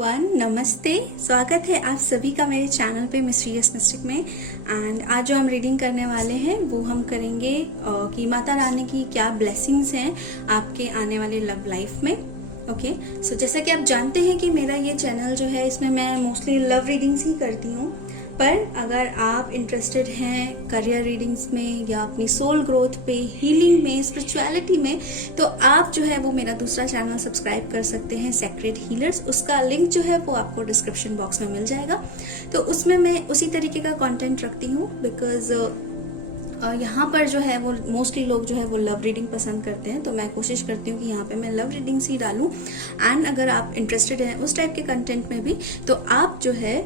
Everyone, नमस्ते। स्वागत है आप सभी का मेरे चैनल पे मिस्टीरियस मिस्टिक में। एंड आज जो हम रीडिंग करने वाले हैं वो हम करेंगे कि माता रानी की क्या ब्लेसिंग्स हैं आपके आने वाले लव लाइफ में। ओके सो जैसा कि आप जानते हैं कि मेरा ये चैनल जो है इसमें मैं मोस्टली लव रीडिंग्स ही करती हूँ, पर अगर आप इंटरेस्टेड हैं करियर रीडिंग्स में या अपनी सोल ग्रोथ पे, हीलिंग में, स्पिरिचुअलिटी में, तो आप जो है वो मेरा दूसरा चैनल सब्सक्राइब कर सकते हैं, सेक्रेड हीलर्स। उसका लिंक जो है वो आपको डिस्क्रिप्शन बॉक्स में मिल जाएगा। तो उसमें मैं उसी तरीके का कंटेंट रखती हूँ बिकॉज यहाँ पर जो है वो मोस्टली लोग जो है वो लव रीडिंग पसंद करते हैं, तो मैं कोशिश करती हूँ कि यहाँ पे मैं लव रीडिंग्स ही डालूँ। एंड अगर आप इंटरेस्टेड हैं उस टाइप के कंटेंट में भी, तो आप जो है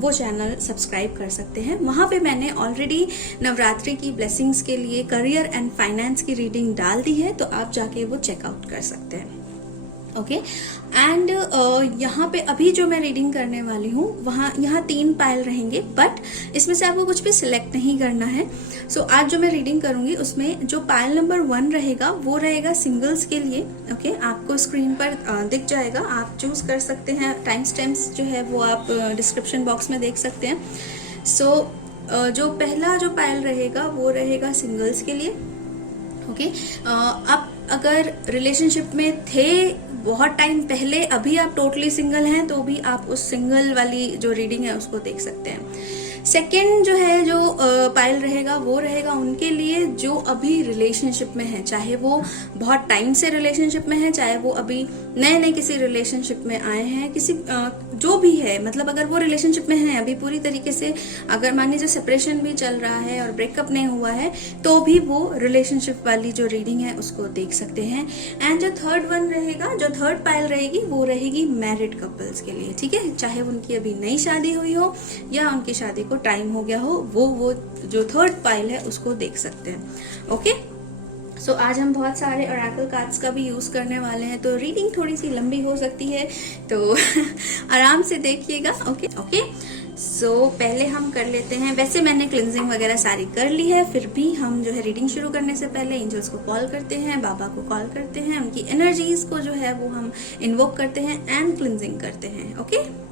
वो चैनल सब्सक्राइब कर सकते हैं। वहाँ पे मैंने ऑलरेडी नवरात्रि की ब्लेसिंग्स के लिए करियर एंड फाइनेंस की रीडिंग डाल दी है, तो आप जाके वो चेकआउट कर सकते हैं। ओके एंड यहाँ पे अभी जो मैं रीडिंग करने वाली हूँ यहाँ 3 पायल रहेंगे, बट इसमें से आपको कुछ भी सिलेक्ट नहीं करना है। सो आज जो मैं रीडिंग करूंगी उसमें जो पायल नंबर 1 रहेगा वो रहेगा सिंगल्स के लिए। ओके आपको स्क्रीन पर दिख जाएगा, आप चूज कर सकते हैं। टाइम स्टैम्प्स जो है वो आप डिस्क्रिप्शन बॉक्स में देख सकते हैं। सो जो पहला जो पायल रहेगा वो रहेगा सिंगल्स के लिए। ओके आप अगर रिलेशनशिप में थे बहुत टाइम पहले, अभी आप टोटली सिंगल हैं, तो भी आप उस सिंगल वाली जो रीडिंग है उसको देख सकते हैं। सेकेंड जो है जो पायल रहेगा वो रहेगा उनके लिए जो अभी रिलेशनशिप में है, चाहे वो बहुत टाइम से रिलेशनशिप में है, चाहे वो अभी नए नए किसी रिलेशनशिप में आए हैं, किसी जो भी है, मतलब अगर वो रिलेशनशिप में है अभी पूरी तरीके से, अगर मान लीजिए सेपरेशन भी चल रहा है और ब्रेकअप नहीं हुआ है, तो भी वो रिलेशनशिप वाली जो रीडिंग है उसको देख सकते हैं। एंड जो थर्ड वन रहेगा, जो थर्ड पायल रहेगी वो रहेगी मैरिड कपल्स के लिए। ठीक है, चाहे उनकी अभी नई शादी हुई हो या उनकी शादी को टाइम हो गया हो, वो जो थर्ड पाइल है उसको देख सकते हैं। ओके सो आज हम बहुत सारे ओरेकल कार्ड्स का भी यूज करने वाले हैं, तो रीडिंग थोड़ी सी लंबी हो सकती है, तो आराम से देखिएगा। ओके सो पहले हम कर लेते हैं। वैसे मैंने क्लिनजिंग वगैरह सारी कर ली है, फिर भी हम जो है रीडिंग शुरू करने से पहले एंजल्स को कॉल करते हैं, बाबा को कॉल करते हैं, उनकी एनर्जीज को जो है वो हम इन्वोक करते हैं एंड क्लिनजिंग करते हैं। Okay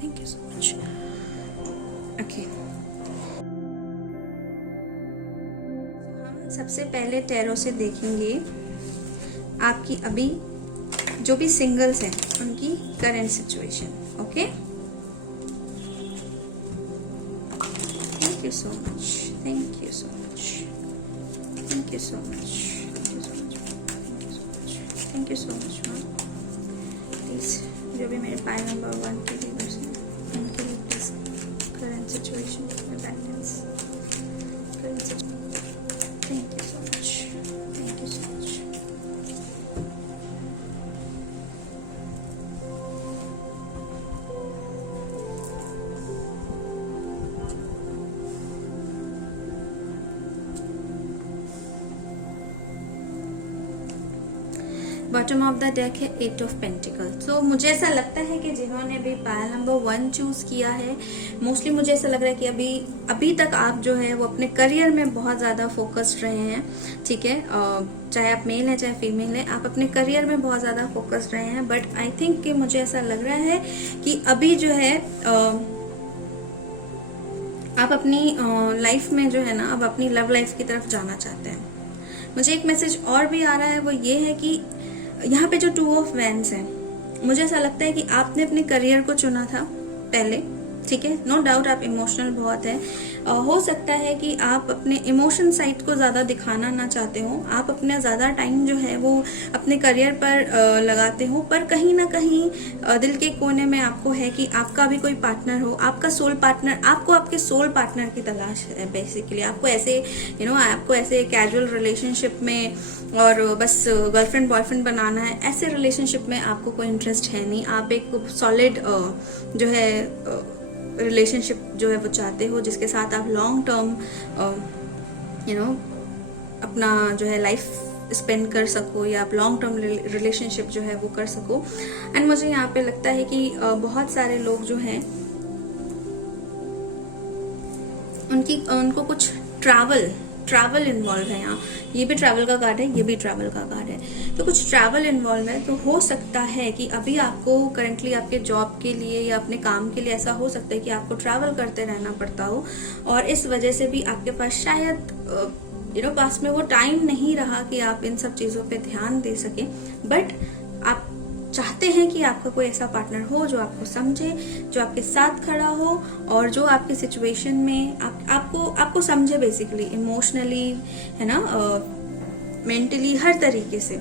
Thank you so much. Okay. हम सबसे पहले टैरो से देखेंगे आपकी अभी जो भी सिंगल्स हैं उनकी current situation. Okay thank you so much, thank you so much, thank you so much, thank you so much ma'am. Please जो भी मेरे पायल नंबर 1 के लीडर्स हैं उनके लिए please current situation guidance. Thank you so much, thank you so much. Bottom of the deck है 8 of pentacle. तो मुझे ऐसा लगता है कि जिन्होंने भी पायल नंबर 1 चूज किया है, मोस्टली मुझे ऐसा लग रहा है कि अभी तक आप जो है वो अपने करियर में बहुत ज्यादा फोकस्ड रहे हैं। ठीक है, चाहे आप मेल है चाहे फीमेल है, आप अपने करियर में बहुत ज्यादा फोकस्ड रहे हैं। बट आई थिंक कि मुझे ऐसा लग रहा है कि अभी जो है आप अपनी लाइफ में जो है ना, अब अपनी लव लाइफ की तरफ जाना चाहते हैं। मुझे एक मैसेज और भी आ रहा है, वो ये है कि यहाँ पे जो 2 ऑफ वैंड्स है, मुझे ऐसा लगता है कि आपने अपने करियर को चुना था पहले, ठीक है, नो डाउट आप इमोशनल बहुत है। हो सकता है कि आप अपने इमोशन साइड को ज़्यादा दिखाना ना चाहते हो, आप अपना ज़्यादा टाइम जो है वो अपने करियर पर लगाते हो, पर कहीं ना कहीं दिल के कोने में आपको है कि आपका भी कोई पार्टनर हो, आपका सोल पार्टनर, आपको आपके सोल पार्टनर की तलाश है बेसिकली। आपको ऐसे आपको ऐसे कैजुअल रिलेशनशिप में और बस गर्लफ्रेंड बॉयफ्रेंड बनाना है, ऐसे रिलेशनशिप में आपको कोई इंटरेस्ट है नहीं। आप एक सॉलिड जो है रिलेशनशिप जो है वो चाहते हो, जिसके साथ आप लॉन्ग टर्म अपना जो है लाइफ स्पेंड कर सको, या आप लॉन्ग टर्म रिलेशनशिप जो है वो कर सको। एंड मुझे यहाँ पे लगता है कि बहुत सारे लोग जो हैं उनको कुछ ट्रैवल इन्वॉल्व है। यहाँ ये भी ट्रैवल का कार्ड है, ये भी ट्रैवल का कार्ड है, तो कुछ ट्रैवल इन्वॉल्व है। तो हो सकता है कि अभी आपको करंटली आपके जॉब के लिए या अपने काम के लिए ऐसा हो सकता है कि आपको ट्रैवल करते रहना पड़ता हो, और इस वजह से भी आपके पास शायद पास में वो टाइम नहीं रहा कि आप इन सब चीज़ों पे ध्यान दे सके। बट आप चाहते हैं कि आपका कोई ऐसा पार्टनर हो जो आपको समझे, जो आपके साथ खड़ा हो, और जो आपके सिचुएशन में आपको समझे बेसिकली, इमोशनली, है ना, मेंटली, हर तरीके से।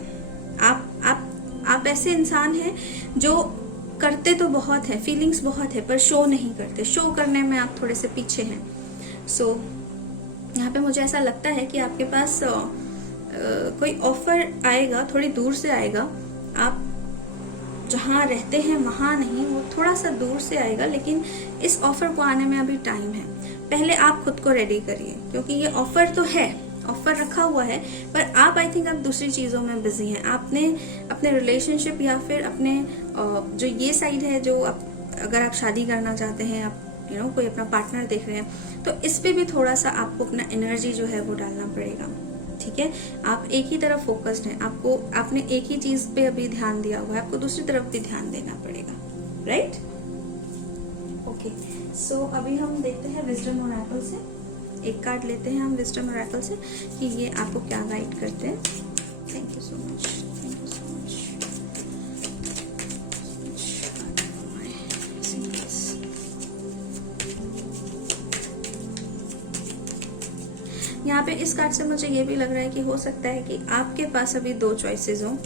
आप ऐसे इंसान हैं जो करते तो बहुत है, फीलिंग्स बहुत है, पर शो नहीं करते। शो करने में आप थोड़े से पीछे हैं। सो यहाँ पे मुझे ऐसा लगता है कि आपके पास कोई ऑफर आएगा, थोड़ी दूर से आएगा। आप जहाँ रहते हैं वहाँ नहीं, वो थोड़ा सा दूर से आएगा, लेकिन इस ऑफर को आने में अभी टाइम है। पहले आप खुद को रेडी करिए, क्योंकि ये ऑफर तो है, ऑफर रखा हुआ है, पर आप आई थिंक आप दूसरी चीज़ों में बिजी हैं। आपने अपने रिलेशनशिप या फिर अपने जो ये साइड है, जो अगर आप शादी करना चाहते हैं, आप कोई अपना पार्टनर देख रहे हैं, तो इस पे भी थोड़ा सा आपको अपना एनर्जी जो है वो डालना पड़ेगा। ठीक है, आप एक ही तरफ फोकस्ड हैं, आपने एक ही चीज पे अभी ध्यान दिया हुआ है, आपको दूसरी तरफ भी ध्यान देना पड़ेगा। Right, okay. सो अभी हम देखते हैं विजडम ओरेकल से। एक कार्ड लेते हैं हम विजडम ओरेकल से कि ये आपको क्या गाइड करते हैं। Thank you so much, thank you so much. यहाँ पे इस कार्ड से मुझे ये भी लग रहा है कि हो सकता है कि आपके पास अभी दो चॉइसेस हो।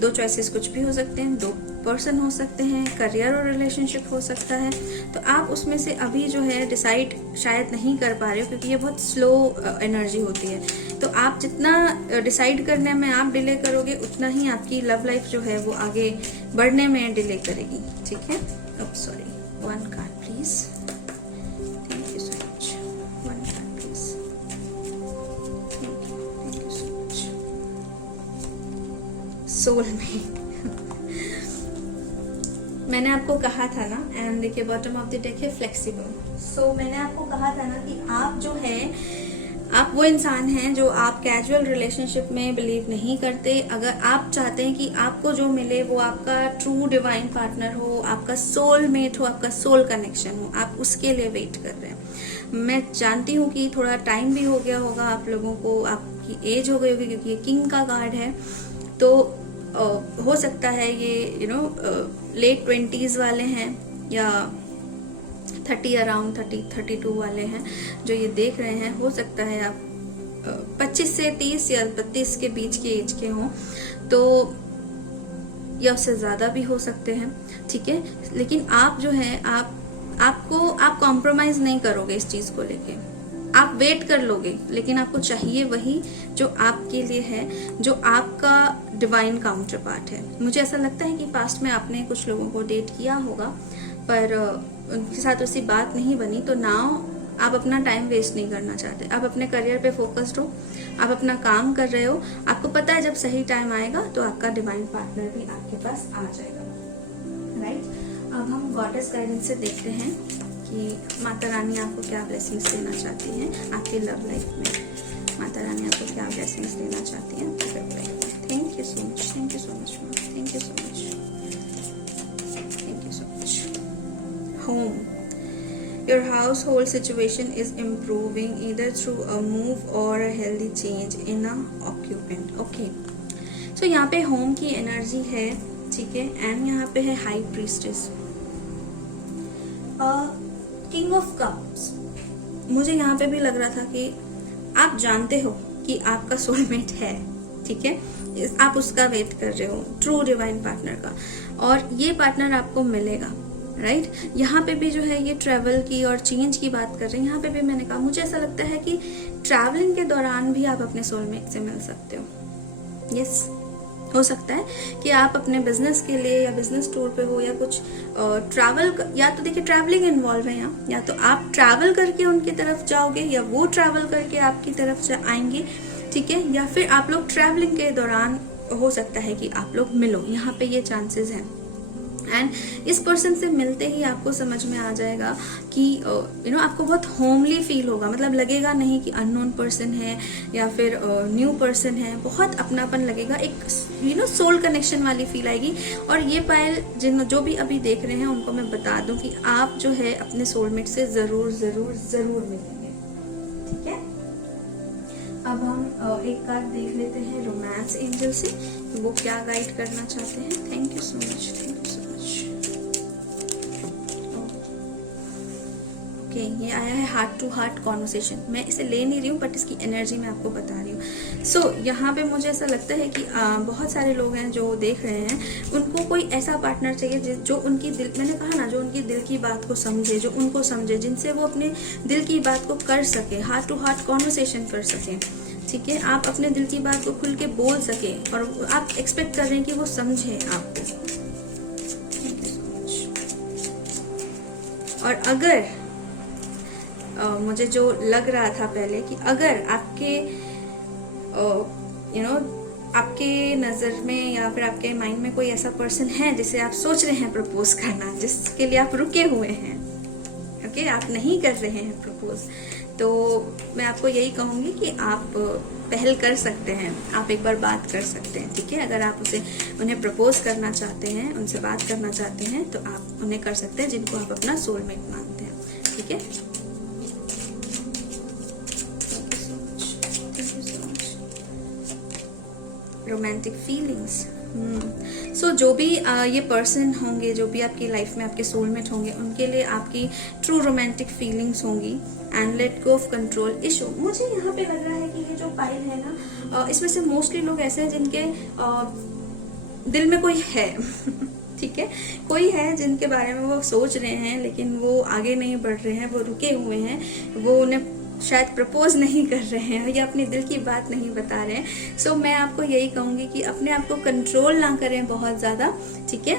दो चॉइसेस कुछ भी हो सकते हैं, दो पर्सन हो सकते हैं, करियर और रिलेशनशिप हो सकता है। तो आप उसमें से अभी जो है डिसाइड शायद नहीं कर पा रहे हो, क्योंकि ये बहुत स्लो एनर्जी होती है। तो आप जितना डिसाइड करने में आप डिले करोगे, उतना ही आपकी लव लाइफ जो है वो आगे बढ़ने में डिले करेगी। ठीक है, अब sorry, one card please. Thank you so much, one card please. Soulmate मैंने आपको कहा था ना, एंड देखिए बॉटम ऑफ द डेक है फ्लेक्सिबल। सो मैंने आपको कहा था ना कि आप जो है, आप वो इंसान हैं जो आप कैजुअल रिलेशनशिप में बिलीव नहीं करते। अगर आप चाहते हैं कि आपको जो मिले वो आपका ट्रू डिवाइन पार्टनर हो, आपका सोल मेट हो, आपका सोल कनेक्शन हो, आप उसके लिए वेट कर रहे हैं। मैं जानती हूँ कि थोड़ा टाइम भी हो गया होगा आप लोगों को, आपकी एज हो गई होगी, क्योंकि ये किंग का कार्ड है। तो हो सकता है ये लेट 20s वाले हैं, या 30 अराउंड 32 वाले हैं जो ये देख रहे हैं। हो सकता है आप 25 से 30 या 32 के बीच के एज के हों, तो या उससे ज़्यादा भी हो सकते हैं। ठीक है, लेकिन आप जो है आप कॉम्प्रोमाइज़ नहीं करोगे इस चीज़ को लेके। आप वेट कर लोगे, लेकिन आपको चाहिए वही जो आपके लिए है, जो आपका डिवाइन काउंटर पार्ट है। मुझे ऐसा लगता है कि पास्ट में आपने कुछ लोगों को डेट किया होगा, पर उनके साथ उसकी बात नहीं बनी। तो नाउ आप अपना टाइम वेस्ट नहीं करना चाहते, आप अपने करियर पे फोकस्ड हो, आप अपना काम कर रहे हो। आपको पता है जब सही टाइम आएगा तो आपका डिवाइन पार्टनर भी आपके पास आ जाएगा। राइट, अब हम गॉडेस गाइडेंस से देखते हैं कि माता रानी आपको क्या ब्लेसिंग्स देना चाहती हैं आपकी लव लाइफ में। माता रानी आपको क्या ब्लेसिंग्स देना चाहती हैं। Thank you so much, thank you so much, thank you so much, thank you so much. Home, your household situation is improving either through a move or a healthy change in a occupant. Okay, so यहाँ पे home की energy है, ठीक है, and यहाँ पे है high priestess. King of cups, मुझे यहाँ पे भी लग रहा था कि आप जानते हो कि आपका सोलमेट है, ठीक है, आप उसका वेट कर रहे हो, ट्रू डिवाइन पार्टनर का, और ये पार्टनर आपको मिलेगा, राइट। यहाँ पे भी जो है ये ट्रैवल की और चेंज की बात कर रहे हैं। यहाँ पे भी मैंने कहा मुझे ऐसा लगता है कि ट्रैवलिंग के दौरान भी आप अपने सोलमेट से मिल सकते हो। यस, हो सकता है कि आप अपने बिजनेस के लिए या बिजनेस टूर पे हो या कुछ ट्रैवल, या तो देखिए ट्रैवलिंग इन्वॉल्व है यहाँ, या तो आप ट्रैवल करके उनकी तरफ जाओगे या वो ट्रैवल करके आपकी तरफ आएंगे, ठीक है, या फिर आप लोग ट्रैवलिंग के दौरान हो सकता है कि आप लोग मिलो, यहाँ पे ये चांसेस हैं। एंड इस पर्सन से मिलते ही आपको समझ में आ जाएगा कि आपको बहुत होमली फील होगा, मतलब लगेगा नहीं कि अननोन पर्सन है या फिर न्यू पर्सन है, बहुत अपनापन लगेगा, एक सोल कनेक्शन वाली फील आएगी। और ये पायल जो भी अभी देख रहे हैं उनको मैं बता दूं कि आप जो है अपने सोलमेट से जरूर जरूर जरूर मिलेंगे, ठीक है। अब हम एक कार्ड देख लेते हैं रोमांस एंजल से, वो क्या गाइड करना चाहते हैं। Thank you so much, thank you so much. Okay, ये आया है हार्ट टू हार्ट कॉन्वर्सेशन। मैं इसे ले नहीं रही हूँ बट इसकी एनर्जी मैं आपको बता रही हूँ। सो यहाँ पे मुझे ऐसा लगता है कि बहुत सारे लोग हैं जो देख रहे हैं, उनको कोई ऐसा पार्टनर चाहिए जो उनकी दिल, मैंने कहा ना, जो उनकी दिल की बात को समझे, जो उनको समझे, जिनसे वो अपने दिल की बात को कर सके, हार्ट टू हार्ट कॉन्वर्सेशन कर सके, ठीक है। आप अपने दिल की बात को खुल के बोल सके और आप एक्सपेक्ट कर रहे हैं कि वो समझे आपको। Thank you so much. और अगर मुझे जो लग रहा था पहले कि अगर आपके आपके नज़र में या फिर आपके माइंड में कोई ऐसा पर्सन है जिसे आप सोच रहे हैं प्रपोज करना, जिसके लिए आप रुके हुए हैं, ओके, आप नहीं कर रहे हैं प्रपोज, तो मैं आपको यही कहूँगी कि आप पहल कर सकते हैं, आप एक बार बात कर सकते हैं, ठीक है। अगर आप उन्हें प्रपोज करना चाहते हैं, उनसे बात करना चाहते हैं, तो आप उन्हें कर सकते हैं जिनको आप अपना सोलमेट मानते हैं, ठीक है। रोमांटिक फीलिंग्स, सो जो भी ये पर्सन होंगे, जो भी आपकी लाइफ में आपके सोलमेट होंगे, उनके लिए आपकी ट्रू रोमांटिक फीलिंग्स होंगी। And let go of control issue, मुझे यहाँ पे लग रहा है कि ये जो पाइल है ना, इसमें से मोस्टली लोग ऐसे हैं जिनके दिल में कोई है ठीक है, कोई है जिनके बारे में वो सोच रहे हैं लेकिन वो आगे नहीं बढ़ रहे हैं, वो रुके हुए हैं, वो उन्हें शायद प्रपोज नहीं कर रहे हैं या अपने दिल की बात नहीं बता रहे हैं। सो मैं आपको यही कहूंगी कि अपने आप को कंट्रोल ना करें बहुत ज्यादा, ठीक है।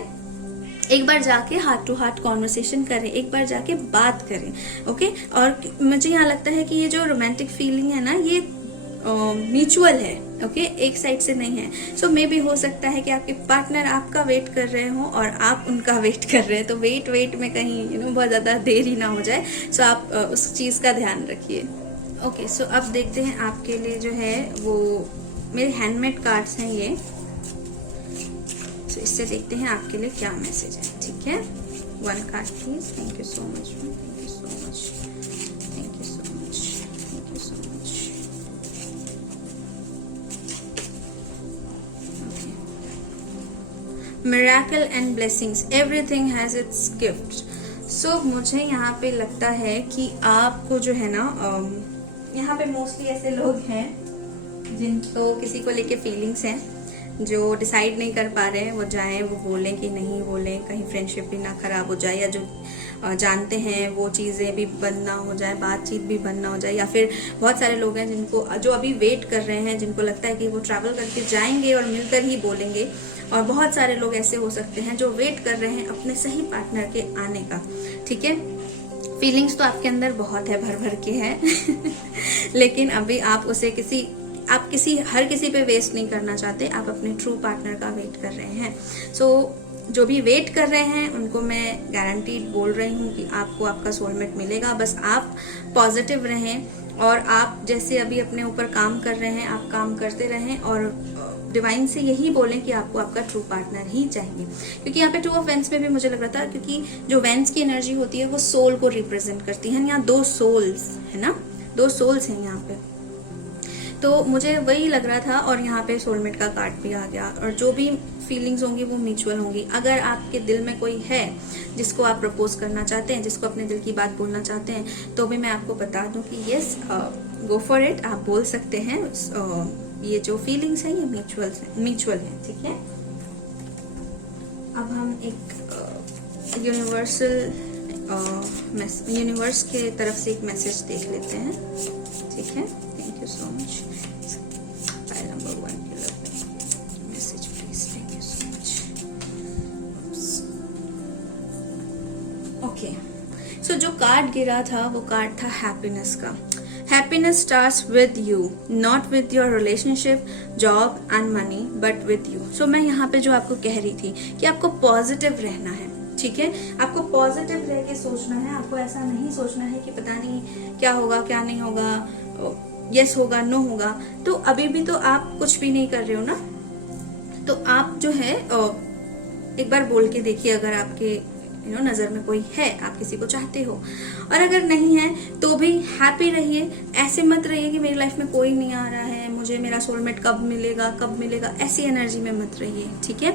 एक बार जाके हार्ट टू हार्ट कॉन्वर्सेशन करें, एक बार जाके बात करें, ओके। और मुझे यहाँ लगता है कि ये जो रोमांटिक फीलिंग है ना, ये म्यूचुअल है, ओके, एक साइड से नहीं है। सो मे भी हो सकता है कि आपके पार्टनर आपका वेट कर रहे हो और आप उनका वेट कर रहे हैं, तो वेट में कहीं बहुत ज्यादा देर ही ना हो जाए। सो आप उस चीज का ध्यान रखिए, ओके। सो अब देखते हैं आपके लिए जो है वो मेरे हैंडमेड कार्ड्स हैं ये। सो इससे देखते हैं आपके लिए क्या मैसेज है, ठीक है। One card please. Thank you so much, thank you so much, thank you so much, thank you so much. Miracle and blessings, everything has its gift. So मुझे यहाँ पे लगता है कि आपको जो है ना, यहाँ पे मोस्टली ऐसे लोग हैं जिनको किसी को लेके फीलिंग्स हैं, जो डिसाइड नहीं कर पा रहे हैं वो जाएं, वो बोलें कि नहीं बोलें, कहीं फ्रेंडशिप भी ना खराब हो जाए, या जो जानते हैं वो चीज़ें भी बंद ना हो जाए, बातचीत भी बंद ना हो जाए। या फिर बहुत सारे लोग हैं जो अभी वेट कर रहे हैं, जिनको लगता है कि वो ट्रैवल करके जाएंगे और मिलकर ही बोलेंगे। और बहुत सारे लोग ऐसे हो सकते हैं जो वेट कर रहे हैं अपने सही पार्टनर के आने का, ठीक है। फीलिंग्स तो आपके अंदर बहुत है, भर भर के है लेकिन अभी आप उसे हर किसी पे वेस्ट नहीं करना चाहते, आप अपने ट्रू पार्टनर का वेट कर रहे हैं। सो जो भी वेट कर रहे हैं उनको मैं गारंटीड बोल रही हूँ कि आपको आपका सोलमेट मिलेगा। बस आप पॉजिटिव रहें और आप जैसे अभी अपने ऊपर काम कर रहे हैं, आप काम करते रहें और डिवाइन से यही बोलें कि आपको आपका ट्रू पार्टनर ही चाहिए। क्योंकि यहाँ पे टू ऑफ वेंस में भी मुझे लग रहा था, क्योंकि जो वेंस की एनर्जी होती है वो सोल को रिप्रेजेंट करती है। यहाँ 2 सोल्स है ना, 2 सोल्स हैं यहाँ पे। तो मुझे वही लग रहा था, और यहाँ पे सोलमेट का कार्ड भी आ गया। और जो भी फीलिंग्स होंगी वो म्यूचुअल होंगी। अगर आपके दिल में कोई है जिसको आप प्रपोज करना चाहते हैं, जिसको अपने दिल की बात बोलना चाहते हैं, तो भी मैं आपको बता दूं कि यस, गो फॉर इट, आप बोल सकते हैं। ये जो फीलिंग्स हैं ये म्यूचुअल है, ठीक है। अब हम एक यूनिवर्स के तरफ से एक मैसेज देख लेते हैं, ठीक है। Thank you so much. File number 1 के love message please. Thank you so much. Okay, so जो कार्ड गिरा था वो कार्ड था हैप्पीनेस का। Happiness starts with you, not with your relationship, job and money, but with you. So मैं यहाँ पे जो आपको कह रही थी कि आपको पॉजिटिव रहना है, ठीक है। आपको पॉजिटिव रह के सोचना है। आपको ऐसा नहीं सोचना है कि पता नहीं क्या होगा क्या नहीं होगा, यस होगा नो होगा। तो अभी भी तो आप कुछ भी नहीं कर रहे हो ना, तो आप जो है एक बार बोल के देखिए, अगर आपके नजर में कोई है, आप किसी को चाहते हो, और अगर नहीं है तो भी हैप्पी रहिए। ऐसे मत रहिए कि मेरी लाइफ में कोई नहीं आ रहा है, मुझे मेरा सोलमेट कब मिलेगा, ऐसी एनर्जी में मत रहिए, ठीक है।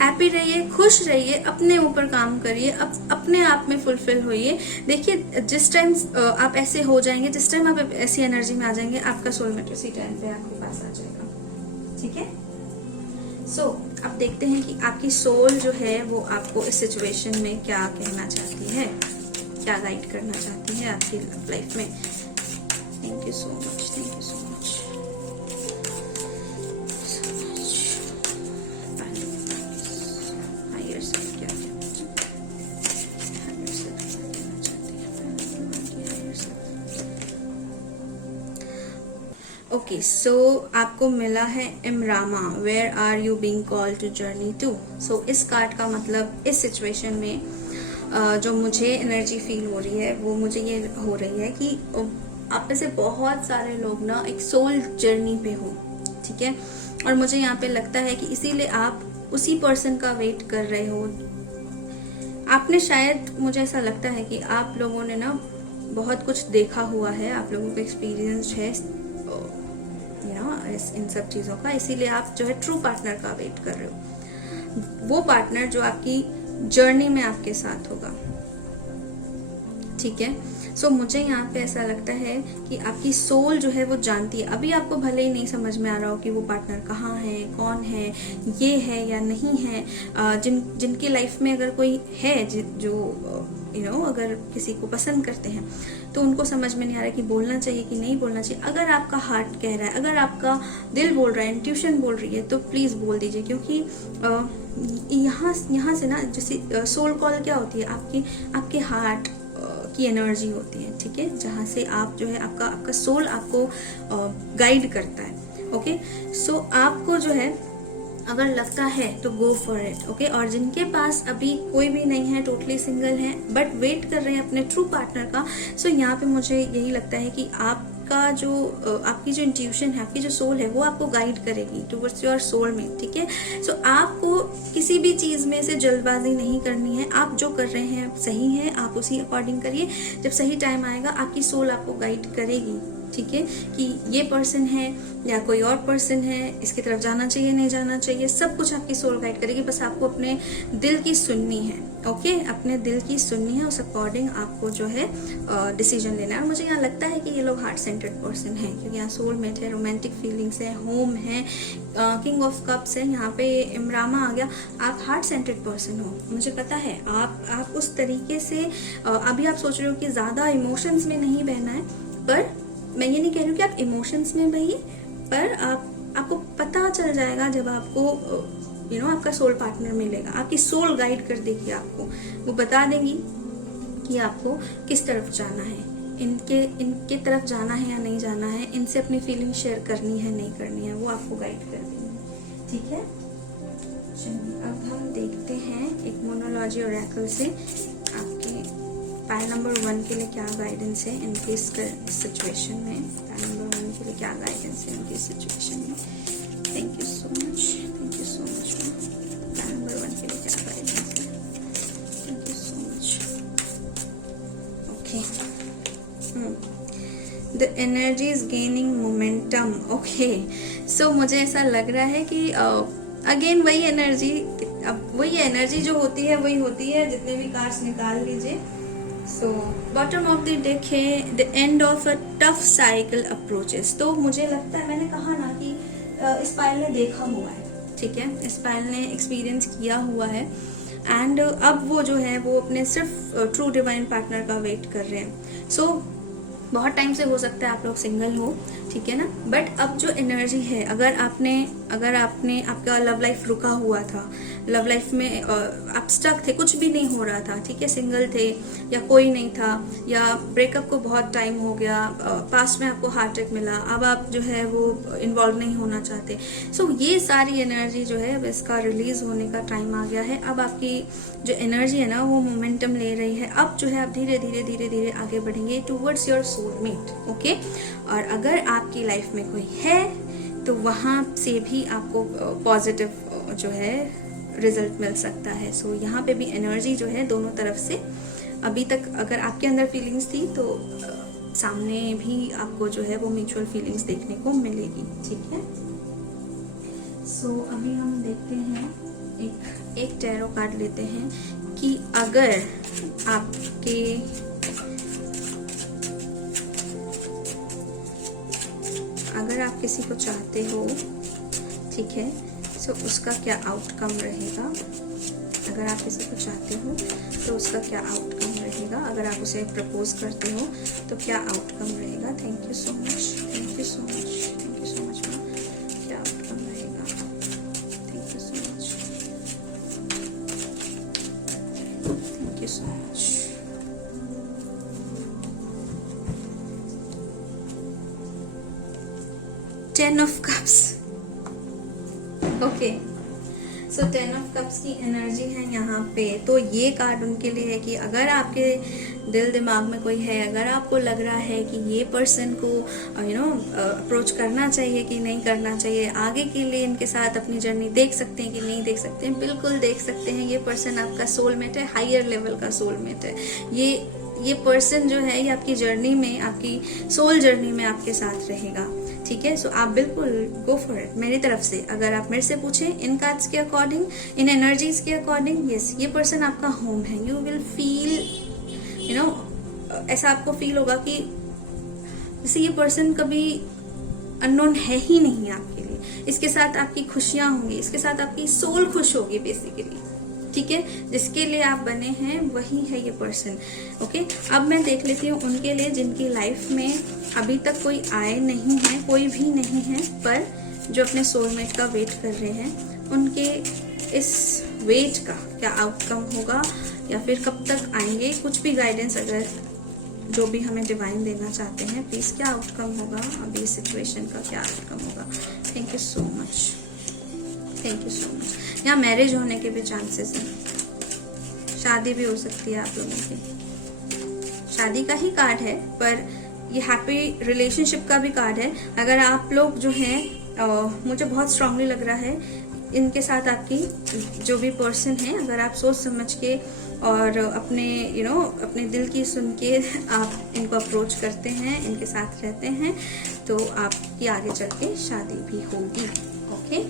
हैप्पी रहिए, खुश रहिए, अपने ऊपर काम करिए, अपने आप में फुलफिल होइए। देखिए, जिस टाइम आप ऐसे हो जाएंगे, जिस टाइम आप ऐसी एनर्जी में आ जाएंगे, आपका सोलमेट उसी टाइम पे आपके पास आ जाएगा, ठीक है। सो अब देखते हैं कि आपकी सोल जो है वो आपको इस सिचुएशन में क्या कहना चाहती है, क्या गाइड करना चाहती है आपकी लाइफ में। Thank you so much, thank you so much. Higher self क्या कहना चाहती है, हायर सेल्फ क्या कहना चाहती है, हायर सेल्फ। ओके, सो आपको मिला है इमरामा, where are you being called to journey to. So इस कार्ड का मतलब इस सिचुएशन में जो मुझे एनर्जी फील हो रही है वो मुझे ये हो रही है कि आप में से बहुत सारे लोग ना एक सोल जर्नी पे हो, ठीक है। और मुझे यहाँ पे लगता है कि इसीलिए आप उसी पर्सन का वेट कर रहे हो। आपने शायद, मुझे ऐसा लगता है कि आप लोगों ने ना बहुत कुछ देखा हुआ है, आप लोगों को एक्सपीरियंस है इन सब चीजों का, इसीलिए आप जो है ट्रू पार्टनर का वेट कर रहे हो। वो पार्टनर जो आपकी जर्नी में आपके साथ होगा, ठीक है। सो मुझे यहाँ पे ऐसा लगता है कि आपकी सोल जो है वो जानती है। अभी आपको भले ही नहीं समझ में आ रहा हो कि वो पार्टनर कहाँ है, कौन है, ये है या नहीं है। जिनकी लाइफ में अगर कोई है जो अगर किसी को पसंद करते हैं, तो उनको समझ में नहीं आ रहा कि बोलना चाहिए कि नहीं बोलना चाहिए। अगर आपका हार्ट कह रहा है, अगर आपका दिल बोल रहा है, इंट्यूशन बोल रही है, तो प्लीज बोल दीजिए। क्योंकि यहाँ से ना, जैसे सोल कॉल क्या होती है, आपके हार्ट की एनर्जी होती है, ठीक है, जहाँ से आप जो है आपका सोल आपको गाइड करता है। ओके, सो आपको जो है अगर लगता है तो गो फॉर इट, ओके। और जिनके पास अभी कोई भी नहीं है, टोटली सिंगल है, बट वेट कर रहे हैं अपने ट्रू पार्टनर का, सो यहाँ पे मुझे यही लगता है कि आपकी जो इंट्यूशन है, आपकी जो सोल है, वो आपको गाइड करेगी टुवर्ड्स योर सोल में, ठीक है। सो आपको किसी भी चीज में से जल्दबाजी नहीं करनी है। आप जो कर रहे हैं सही है, आप उसी अकॉर्डिंग करिए। जब सही टाइम आएगा, आपकी सोल आपको गाइड करेगी, ठीक है, कि ये पर्सन है या कोई और पर्सन है, इसकी तरफ जाना चाहिए नहीं जाना चाहिए, सब कुछ आपकी सोल गाइड करेगी। बस आपको अपने दिल की सुननी है, ओके, अपने दिल की सुननी है, उस अकॉर्डिंग आपको जो है डिसीजन लेना है। और मुझे यहाँ लगता है कि ये लोग हार्ट सेंटर्ड पर्सन है, क्योंकि यहाँ सोलमेट है, रोमांटिक फीलिंग्स है, होम है, किंग ऑफ कप्स है, यहाँ पे इमरामा आ गया। आप हार्ट सेंटर्ड पर्सन हो, मुझे पता है। आप उस तरीके से अभी आप सोच रहे हो कि ज्यादा इमोशंस में नहीं बहना है, पर मैं ये नहीं कह रही हूँ कि आप इमोशंस में बहिए, पर आपको पता चल जाएगा जब आपको आपका सोल पार्टनर मिलेगा। आपकी सोल गाइड कर देगी आपको, वो बता देंगी कि आपको किस तरफ जाना है, इनके तरफ जाना है या नहीं जाना है, इनसे अपनी फीलिंग शेयर करनी है नहीं करनी है, वो आपको गाइड कर देंगे, ठीक है। चलिए अब हम देखते हैं एक मोनोलॉजी ओरेकल से आपके पाइल नंबर 1 के लिए क्या गाइडेंस है इनकी सिचुएशन में। पाइल नंबर 1 के लिए क्या गाइडेंस है इनकी सिचुएशन में। Thank you so much, thank you so much. Pile number 1 के लिए क्या गाइडेंस है, thank you so much. Okay, the energy is gaining momentum. Okay, so मुझे ऐसा लग रहा है कि अगेन वही एनर्जी, अब वही एनर्जी जो होती है वही होती है, जितने भी कार्ड्स निकाल लीजिए। So bottom of the deck है the end of a tough cycle approaches. तो मुझे लगता है, मैंने कहा ना कि इस पायल ने देखा हुआ है, ठीक है, इस पायल ने एक्सपीरियंस किया हुआ है, एंड अब वो जो है वो अपने सिर्फ ट्रू डिवाइन पार्टनर का वेट कर रहे हैं। सो बहुत टाइम से हो सकता है आप लोग सिंगल हो, ठीक है ना, बट अब जो एनर्जी है, अगर आपने आपका लव लाइफ रुका हुआ था, लव लाइफ में आप स्टक थे, कुछ भी नहीं हो रहा था, ठीक है, सिंगल थे या कोई नहीं था, या ब्रेकअप को बहुत टाइम हो गया, पास्ट में आपको हार्ट अटैक मिला, अब आप जो है वो इन्वॉल्व नहीं होना चाहते। सो ये सारी एनर्जी जो है अब इसका रिलीज होने का टाइम आ गया है। अब आपकी जो एनर्जी है ना वो मोमेंटम ले रही है। अब जो है आप धीरे धीरे धीरे धीरे आगे बढ़ेंगे टूवर्ड्स योर सोलमेट। ओके, और अगर आपकी लाइफ में कोई है तो वहां से भी आपको पॉजिटिव जो है रिजल्ट मिल सकता है। सो यहाँ पे भी एनर्जी जो है दोनों तरफ से, अभी तक अगर आपके अंदर फीलिंग्स थी तो सामने भी आपको जो है वो म्यूचुअल फीलिंग्स देखने को मिलेगी, ठीक है। सो अभी हम देखते हैं, एक टैरो कार्ड लेते हैं कि अगर आप किसी को चाहते हो, ठीक है, तो उसका क्या आउटकम रहेगा। अगर आप किसी को चाहते हो तो उसका क्या आउटकम रहेगा। अगर आप उसे प्रपोज करते हो तो क्या आउटकम रहेगा। Thank you so much, thank you so much, thank you so much ma'am. क्या आउटकम रहेगा। Thank you so much, thank you so much. Ten of cups. Okay, so 10 of cups की energy है यहाँ पे। तो ये card उनके लिए है कि अगर आपके दिल दिमाग में कोई है, अगर आपको लग रहा है कि ये पर्सन को अप्रोच करना चाहिए कि नहीं करना चाहिए, आगे के लिए इनके साथ अपनी जर्नी देख सकते हैं कि नहीं देख सकते हैं, बिल्कुल देख सकते हैं। ये पर्सन आपका सोलमेट है, हायर लेवल का सोलमेट है। ये पर्सन जो है ये आपकी जर्नी में, आपकी सोल जर्नी में आपके साथ रहेगा, ठीक है। सो आप बिल्कुल गो फॉर इट। मेरी तरफ से अगर आप मेरे से पूछें इन कार्ड्स के अकॉर्डिंग, इन एनर्जीज के अकॉर्डिंग, यस, ये पर्सन आपका होम है। यू विल फील ऐसा आपको फील होगा कि जैसे ये पर्सन कभी अननोन है ही नहीं आपके लिए। इसके साथ आपकी खुशियां होंगी, इसके साथ आपकी सोल खुश होगी बेसिकली, ठीक है। जिसके लिए आप बने हैं वही है ये पर्सन। ओके, अब मैं देख लेती हूँ उनके लिए जिनकी लाइफ में अभी तक कोई आए नहीं है, कोई भी नहीं है, पर जो अपने सोलमेट का वेट कर रहे हैं, उनके इस वेट का क्या आउटकम होगा या फिर कब तक आएंगे। कुछ भी गाइडेंस अगर जो भी हमें डिवाइन देना चाहते हैं, प्लीज क्या आउटकम होगा, अभी इस सिचुएशन का क्या आउटकम होगा। Thank you so much, thank you so much. यहाँ मैरिज होने के भी चांसेस हैं, शादी भी हो सकती है आप लोगों की। शादी का ही कार्ड है पर ये हैप्पी रिलेशनशिप का भी कार्ड है। अगर आप लोग जो हैं, मुझे बहुत स्ट्रांगली लग रहा है इनके साथ आपकी जो भी पर्सन है, अगर आप सोच समझ के और अपने अपने दिल की सुन के आप इनको अप्रोच करते हैं, इनके साथ रहते हैं, तो आपकी आगे चल के शादी भी होगी। ओके,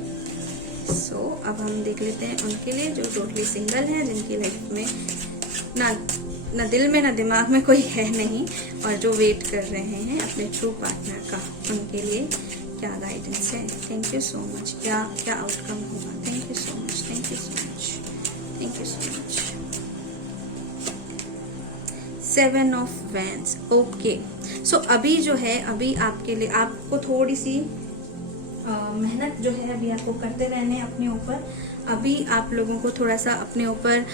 सो अब हम देख लेते हैं उनके लिए जो टोटली सिंगल हैं, जिनकी लाइफ में ना दिल में ना दिमाग में कोई है नहीं, और जो वेट कर रहे हैं अपने ट्रू पार्टनर का, उनके लिए क्या गाइडेंस है। Thank you so much. क्या आउटकम होगा। Thank you so much, thank you so much, thank you so much. 7 of wands. Okay, so अभी जो है, अभी आपके लिए आपको थोड़ी सी मेहनत जो है अभी आपको करते रहने अपने ऊपर। अभी आप लोगों को थोड़ा सा अपने ऊपर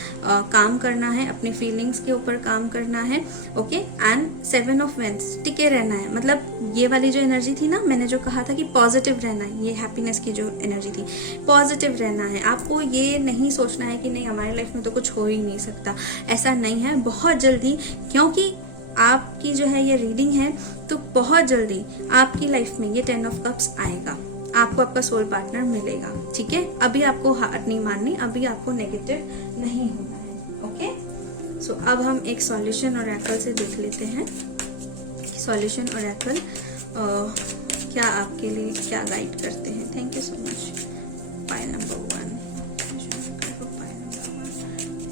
काम करना है, अपनी फीलिंग्स के ऊपर काम करना है। ओके, एंड 7 ऑफ वैंड्स, टिके रहना है। मतलब ये वाली जो एनर्जी थी ना, मैंने जो कहा था कि पॉजिटिव रहना है, ये हैप्पीनेस की जो एनर्जी थी, पॉजिटिव रहना है। आपको ये नहीं सोचना है कि नहीं हमारी लाइफ में तो कुछ हो ही नहीं सकता, ऐसा नहीं है। बहुत जल्दी, क्योंकि आपकी जो है ये रीडिंग है, तो बहुत जल्दी आपकी लाइफ में ये 10 ऑफ कप्स आएगा, आपको आपका सोल पार्टनर मिलेगा, ठीक है। अभी आपको हार नहीं माननी, अभी आपको नेगेटिव नहीं होना है। ओके, सो अब हम एक सॉल्यूशन और ऑरेकल से देख लेते हैं सॉल्यूशन ओरेकल क्या आपके लिए क्या गाइड करते हैं। Thank you so much. Pile number 1,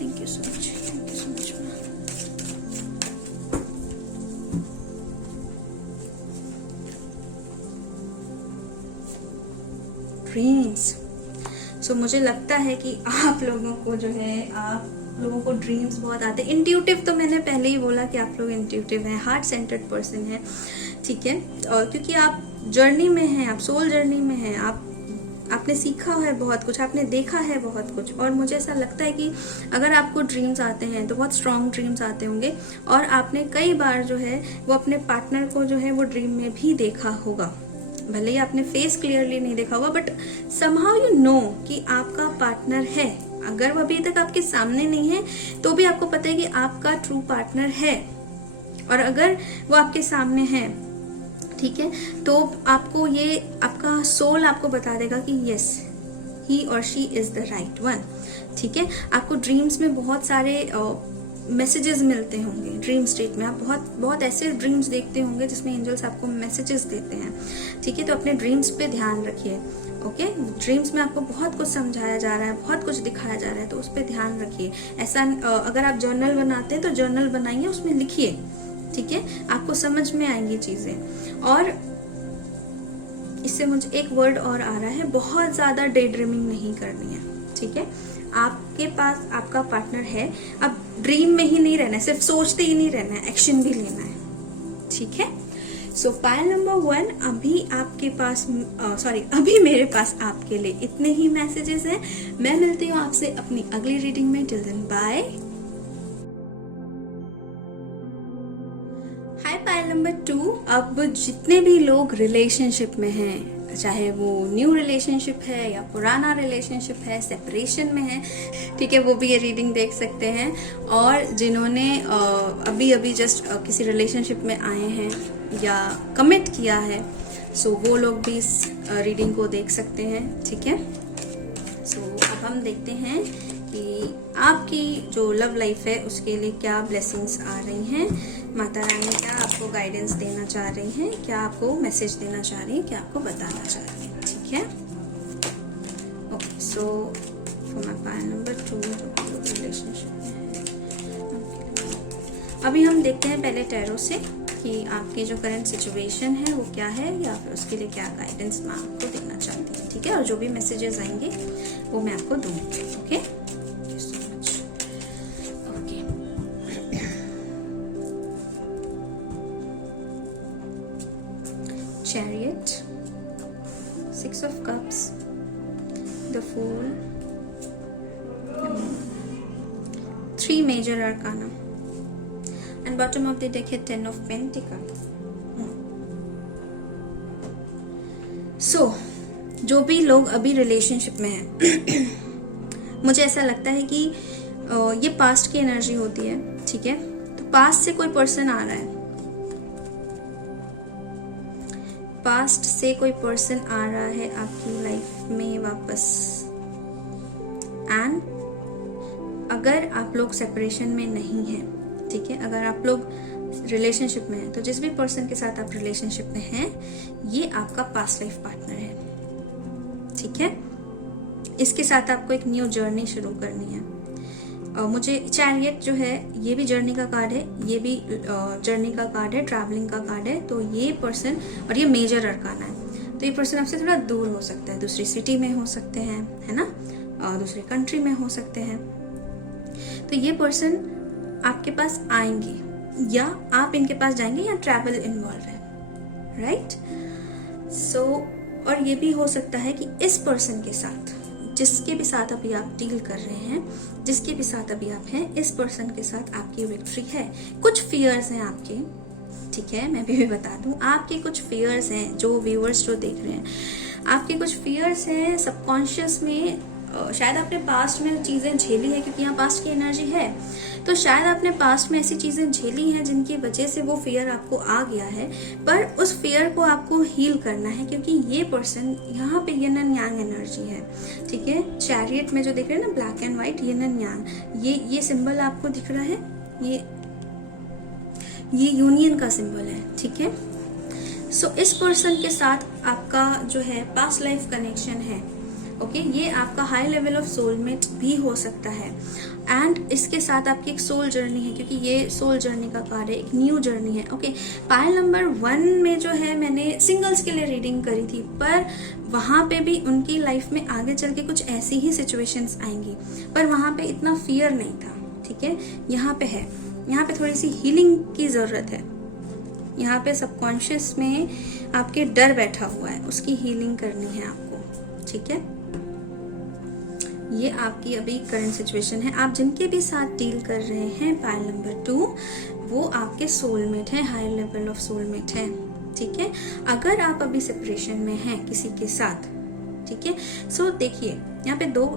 thank you so much, thank you so much. Dreams. So मुझे लगता है कि आप लोगों को जो है, आप लोगों को ड्रीम्स बहुत आते हैं। इंट्यूटिव तो मैंने पहले ही बोला कि आप लोग इंट्यूटिव हैं, हार्ट सेंटर्ड पर्सन हैं, ठीक है। और क्योंकि आप जर्नी में हैं, आप सोल जर्नी में हैं, आपने सीखा है बहुत कुछ, आपने देखा है बहुत कुछ। और मुझे ऐसा लगता है कि अगर आपको ड्रीम्स आते हैं तो बहुत स्ट्रॉन्ग ड्रीम्स आते होंगे, और आपने कई बार जो है वो अपने पार्टनर को जो है वो ड्रीम में भी देखा होगा। भले ही आपने फेस क्लियरली नहीं देखा होगा, बट समहाउ यू नो कि आपका पार्टनर है। अगर वो अभी तक आपके सामने नहीं है तो भी आपको पता है कि आपका ट्रू पार्टनर है। और अगर वो आपके सामने है, ठीक है, तो आपको ये आपका सोल आपको बता देगा कि यस, ही और she is the right one, ठीक है। आपको ड्रीम्स में बहुत सारे मैसेजेस मिलते होंगे। ड्रीम स्टेट में आप बहुत ऐसे ड्रीम्स देखते होंगे जिसमें एंजल्स आपको मैसेजेस देते हैं, ठीक है। तो अपने ड्रीम्स पे ध्यान रखिए, ओके। ड्रीम्स में आपको बहुत कुछ समझाया जा रहा है, बहुत कुछ दिखाया जा रहा है, तो उस पर ध्यान रखिए। ऐसा अगर आप जर्नल बनाते हैं तो जर्नल बनाइए, उसमें लिखिए, ठीक है, आपको समझ में आएंगी चीजें। और इससे मुझे एक वर्ड और आ रहा है, बहुत ज्यादा डे ड्रीमिंग नहीं करनी है, ठीक है। आपके पास आपका पार्टनर है, अब ड्रीम में ही नहीं रहना है, सिर्फ सोचते ही नहीं रहना है, एक्शन भी लेना है, ठीक है। सो पाइल नंबर 1, अभी आपके पास अभी मेरे पास आपके लिए इतने ही मैसेजेस हैं। मैं मिलती हूँ आपसे अपनी अगली रीडिंग में। Till then bye. Hi pile number 2, अब जितने भी लोग रिलेशनशिप में हैं, चाहे वो न्यू रिलेशनशिप है या पुराना रिलेशनशिप है, सेपरेशन में है, ठीक है, वो भी ये रीडिंग देख सकते हैं। और जिन्होंने अभी अभी जस्ट किसी रिलेशनशिप में आए हैं या कमिट किया है, सो वो लोग भी इस रीडिंग को देख सकते हैं, ठीक है। सो अब हम देखते हैं कि आपकी जो लव लाइफ है उसके लिए क्या ब्लेसिंग्स आ रही हैं। माता रानी क्या आपको गाइडेंस देना चाह रही हैं, क्या आपको मैसेज देना चाह रही हैं, क्या आपको बताना चाह रही हैं, ठीक है। Okay, so for my pile number 2 relationship में है। अभी हम देखते हैं पहले टैरो से कि आपकी जो करंट सिचुएशन है वो क्या है, या फिर उसके लिए क्या गाइडेंस मैं आपको देना चाहती हूँ, ठीक है। और जो भी मैसेजेस आएंगे वो मैं आपको दूंगी, okay. Chariot, 6 of Cups, the Fool, 3 Major Arcana, and bottom of the deck है 10 of Pentacles. So, जो भी लोग अभी रिलेशनशिप में हैं मुझे ऐसा लगता है कि ये पास्ट की एनर्जी होती है, ठीक है। तो पास्ट से कोई पर्सन आ रहा है, पास्ट से कोई पर्सन आ रहा है आपकी लाइफ में वापस। एंड अगर आप लोग सेपरेशन में नहीं हैं, ठीक है, अगर आप लोग रिलेशनशिप में हैं, तो जिस भी पर्सन के साथ आप रिलेशनशिप में हैं ये आपका पास्ट लाइफ पार्टनर है, ठीक है। इसके साथ आपको एक न्यू जर्नी शुरू करनी है। मुझे चैरियट जो है ये भी जर्नी का कार्ड है, ये भी जर्नी का कार्ड है, ट्रैवलिंग का कार्ड है। तो ये पर्सन, और ये मेजर अरकाना है, तो ये पर्सन आपसे थोड़ा दूर हो सकता है, दूसरी सिटी में हो सकते हैं, है ना, दूसरी कंट्री में हो सकते हैं। तो ये पर्सन आपके पास आएंगे या आप इनके पास जाएंगे या ट्रैवल इन्वॉल्व है, राइट। सो और ये भी हो सकता है कि इस पर्सन के साथ, जिसके भी साथ अभी आप डील कर रहे हैं, जिसके भी साथ अभी आप हैं, इस पर्सन के साथ आपकी विक्ट्री है। कुछ फियर्स हैं आपके, ठीक है, मैं भी बता दूं, आपके कुछ फियर्स हैं, जो व्यूअर्स जो देख रहे हैं, आपके कुछ फियर्स हैं सबकॉन्शियस में। शायद आपने पास्ट में चीजें झेली है, क्योंकि यहाँ पास्ट की एनर्जी है, तो शायद आपने पास्ट में ऐसी चीजें झेली हैं जिनकी वजह से वो फियर आपको आ गया है। पर उस फियर को आपको हील करना है, क्योंकि ये पर्सन यहाँ पे यिन एंड यांग एनर्जी है, ठीक है। चैरियट में जो दिख रहे हैं ना, black and white, yin and yang, ये सिंबल आपको दिख रहा है, ये यूनियन का सिंबल है, ठीक है। सो इस पर्सन के साथ आपका जो है पास्ट लाइफ कनेक्शन है, ओके। ये आपका हाई लेवल ऑफ सोलमेट भी हो सकता है, एंड इसके साथ आपकी एक सोल जर्नी है, क्योंकि ये सोल जर्नी का कार्ड है, एक न्यू जर्नी है, ओके। पायल नंबर 1 में जो है मैंने सिंगल्स के लिए रीडिंग करी थी, पर वहाँ पे भी उनकी लाइफ में आगे चल के कुछ ऐसी ही सिचुएशंस आएंगी, पर वहाँ पे इतना फियर नहीं था, ठीक है। यहाँ पे है, यहाँ पे थोड़ी सी हीलिंग की जरूरत है। यहाँ पे सबकॉन्शियस में आपके डर बैठा हुआ है, उसकी हीलिंग करनी है आपको, ठीक है। ये आपकी अभी करंट सिचुएशन है। आप जिनके भी साथ डील कर रहे हैं पायल नंबर 2, वो आपके सोलमेट है, हाई लेवल ऑफ सोलमेट है, ठीक है। अगर आप अभी सेपरेशन में हैं किसी के साथ, ठीक है, सो देखिए यहाँ पे 2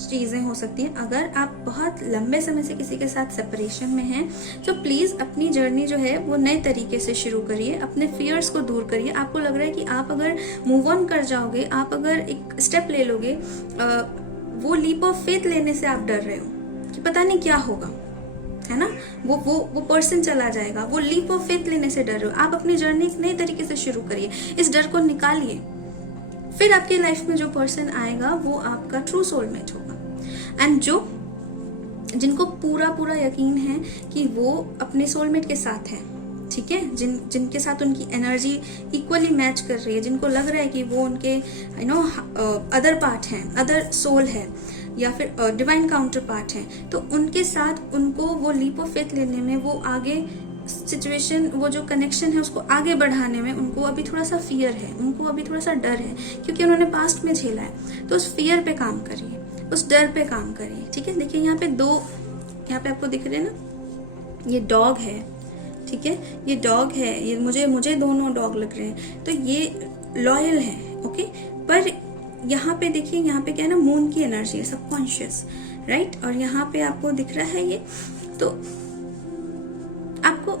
चीजें हो सकती हैं। अगर आप बहुत लंबे समय से किसी के साथ सेपरेशन में हैं, तो प्लीज अपनी जर्नी जो है वो नए तरीके से शुरू करिए, अपने फियर्स को दूर करिए। आपको लग रहा है कि आप अगर मूव ऑन कर जाओगे, आप अगर एक स्टेप ले लोगे, वो लीप ऑफ फेथ लेने से आप डर रहे हो कि पता नहीं क्या होगा, है ना, वो पर्सन चला जाएगा, वो लीप ऑफ फेथ लेने से डर रहे हो। आप अपनी जर्नी एक नए तरीके से शुरू करिए, इस डर को निकालिए, फिर आपकी लाइफ में जो पर्सन आएगा वो आपका ट्रू सोलमेट होगा। एंड जिनको पूरा यकीन है कि वो अपने सोलमेट के साथ है, ठीक है, जिनके साथ उनकी एनर्जी इक्वली मैच कर रही है, जिनको लग रहा है कि वो उनके अदर पार्ट हैं, अदर सोल है, या फिर डिवाइन काउंटर पार्ट है, तो उनके साथ उनको वो लीप ऑफ फेथ लेने में, वो आगे सिचुएशन, वो जो कनेक्शन है उसको आगे बढ़ाने में उनको अभी थोड़ा सा फियर है, उनको अभी थोड़ा सा डर है, क्योंकि उन्होंने पास्ट में झेला है। तो उस फियर पे काम करिए, उस डर पे काम करिए, ठीक है। देखिए यहाँ पे आपको दिख रहे हैं ना, ये डॉग है, ठीक है, ये डॉग है, ये मुझे दोनों डॉग लग रहे हैं, तो ये लॉयल है, ओके। पर यहाँ पे देखिए, यहाँ पे क्या है ना, मून की एनर्जी है, सबकॉन्शियस, राइट। और यहाँ पे आपको दिख रहा है ये, तो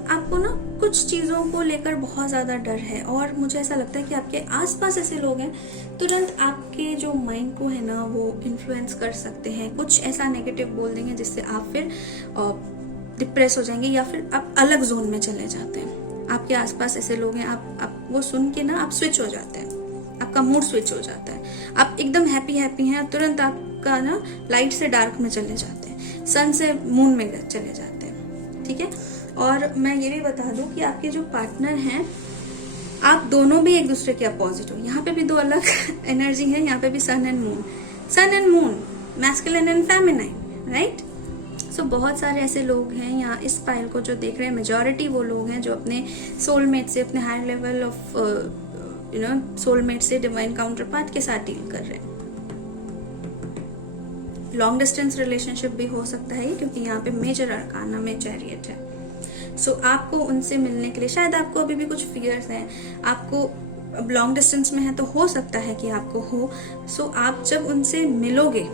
आपको ना कुछ चीजों को लेकर बहुत ज्यादा डर है, और मुझे ऐसा लगता है कि आपके आसपास ऐसे लोग हैं तुरंत आपके जो माइंड को है ना वो इन्फ्लुएंस कर सकते हैं, कुछ ऐसा नेगेटिव बोल देंगे जिससे आप फिर डिप्रेस हो जाएंगे, या फिर आप अलग जोन में चले जाते हैं। आपके आसपास ऐसे लोग हैं, आप वो सुन के ना आप स्विच हो जाते हैं, आपका मूड स्विच हो जाता है, आप एकदम हैप्पी हैं, तुरंत आपका ना लाइट से डार्क में चले जाते हैं, सन से मून में चले जाते हैं, ठीक है। और मैं ये भी बता दूं कि आपके जो पार्टनर हैं, आप दोनों भी एक दूसरे के अपोजिट हो। यहाँ पे भी 2 अलग एनर्जी है, यहाँ पे भी sun and moon, masculine and feminine, right. So बहुत सारे ऐसे लोग हैं यहाँ इस पाइल को जो देख रहे हैं, मेजॉरिटी वो लोग हैं जो अपने सोलमेट से, अपने हायर लेवल ऑफ सोलमेट से, डिवाइन काउंटर पार्ट के साथ डील कर रहे हैं। लॉन्ग डिस्टेंस रिलेशनशिप भी हो सकता है, क्योंकि यहाँ पे मेजर अरकाना में चैरियट है। सो आपको उनसे मिलने के लिए, शायद आपको अभी भी कुछ फियर्स हैं, आपको अब लॉन्ग डिस्टेंस में है तो हो सकता है कि आपको हो। सो आप जब उनसे मिलोगे,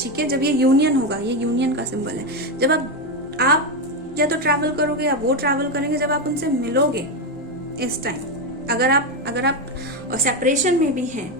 ठीक है, जब ये यूनियन होगा, ये यूनियन का सिंबल है, जब आप या तो ट्रैवल करोगे या वो ट्रैवल करेंगे, जब आप उनसे मिलोगे इस टाइम, अगर आप सेपरेशन में भी हैं,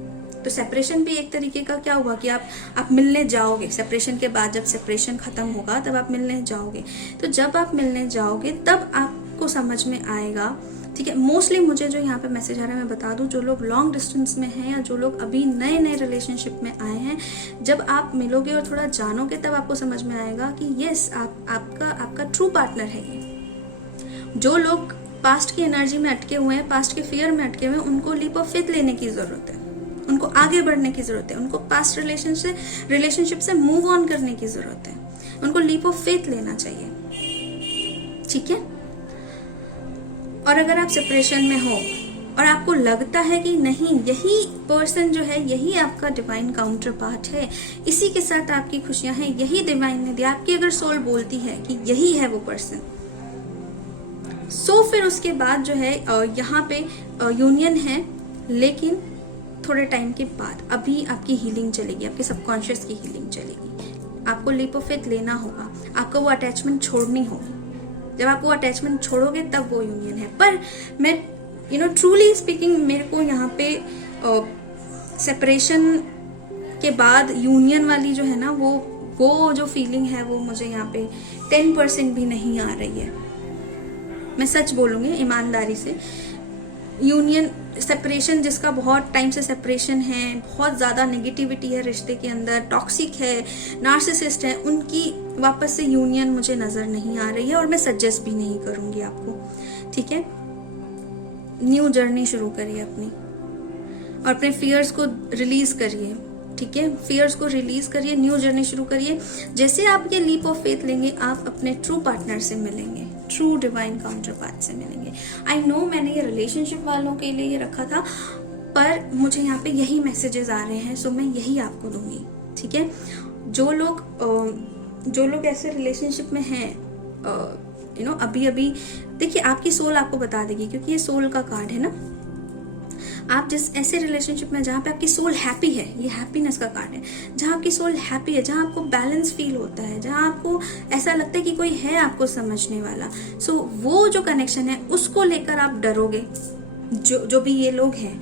तो सेपरेशन भी एक तरीके का क्या हुआ कि आप मिलने जाओगे। सेपरेशन के बाद जब सेपरेशन खत्म होगा तब आप मिलने जाओगे, तो जब आप मिलने जाओगे तब आपको समझ में आएगा, ठीक है। मोस्टली मुझे जो यहाँ पे मैसेज आ रहा है, मैं बता दूं, जो लोग लॉन्ग डिस्टेंस में हैं या जो लोग अभी नए रिलेशनशिप में आए हैं, जब आप मिलोगे और थोड़ा जानोगे तब आपको समझ में आएगा कि यस, आपका ट्रू पार्टनर है ये। जो लोग पास्ट की एनर्जी में अटके हुए हैं, पास्ट के फियर में अटके हुए हैं, उनको लीप ऑफ फेथ लेने की जरूरत है, उनको आगे बढ़ने की जरूरत है, उनको पास्ट रिलेशनशिप से मूव ऑन करने की जरूरत है, उनको लीप ऑफ फेथ लेना चाहिए, ठीक है। और अगर आप सेपरेशन में हो और आपको लगता है कि नहीं, यही पर्सन जो है, यही आपका डिवाइन काउंटर पार्ट है, इसी के साथ आपकी खुशियां हैं, यही डिवाइन ने दिया, आपकी अगर सोल बोलती है कि यही है वो पर्सन, सो फिर उसके बाद जो है यहाँ पे यूनियन है, लेकिन थोड़े टाइम के बाद अभी आपकी हीलिंग चलेगी, आपके सबकॉन्शियस की हीलिंग चलेगी। आपको लीप ऑफ फेथ लेना होगा, आपको वो अटैचमेंट छोड़नी होगी। जब आप वो अटैचमेंट छोड़ोगे तब वो यूनियन है। पर मैं ट्रूली स्पीकिंग, मेरे को यहाँ पे सेपरेशन के बाद यूनियन वाली जो है ना, वो जो फीलिंग है वो मुझे यहाँ पे 10% भी नहीं आ रही है। मैं सच बोलूंगी ईमानदारी से, यूनियन सेपरेशन, जिसका बहुत टाइम से सेपरेशन है, बहुत ज्यादा नेगेटिविटी है रिश्ते के अंदर, टॉक्सिक है, नार्सिसिस्ट है, उनकी वापस से यूनियन मुझे नजर नहीं आ रही है और मैं सजेस्ट भी नहीं करूंगी आपको। ठीक है, न्यू जर्नी शुरू करिए अपनी और अपने फियर्स को रिलीज करिए। ठीक है, फियर्स को रिलीज करिए, न्यू जर्नी शुरू करिए। जैसे आप ये लीप ऑफ फेथ लेंगे, आप अपने ट्रू पार्टनर से मिलेंगे, ट्रू डिवाइन काउंटर पार्ट से मिलेंगे। आई नो मैंने ये रिलेशनशिप वालों के लिए ये रखा था, पर मुझे यहाँ पे यही मैसेजेस आ रहे हैं, सो मैं यही आपको दूंगी। ठीक है, जो लोग ऐसे रिलेशनशिप में हैं, अभी देखिए, आपकी सोल आपको बता देगी, क्योंकि ये सोल का कार्ड है ना। आप जिस ऐसे रिलेशनशिप में जहाँ पे आपकी सोल हैप्पी है, ये हैप्पीनेस का कार्ड है, जहाँ आपकी सोल हैप्पी है, जहाँ आपको बैलेंस फील होता है, जहाँ आपको ऐसा लगता है कि कोई है आपको समझने वाला, सो वो जो कनेक्शन है उसको लेकर आप डरोगे। जो भी ये लोग हैं,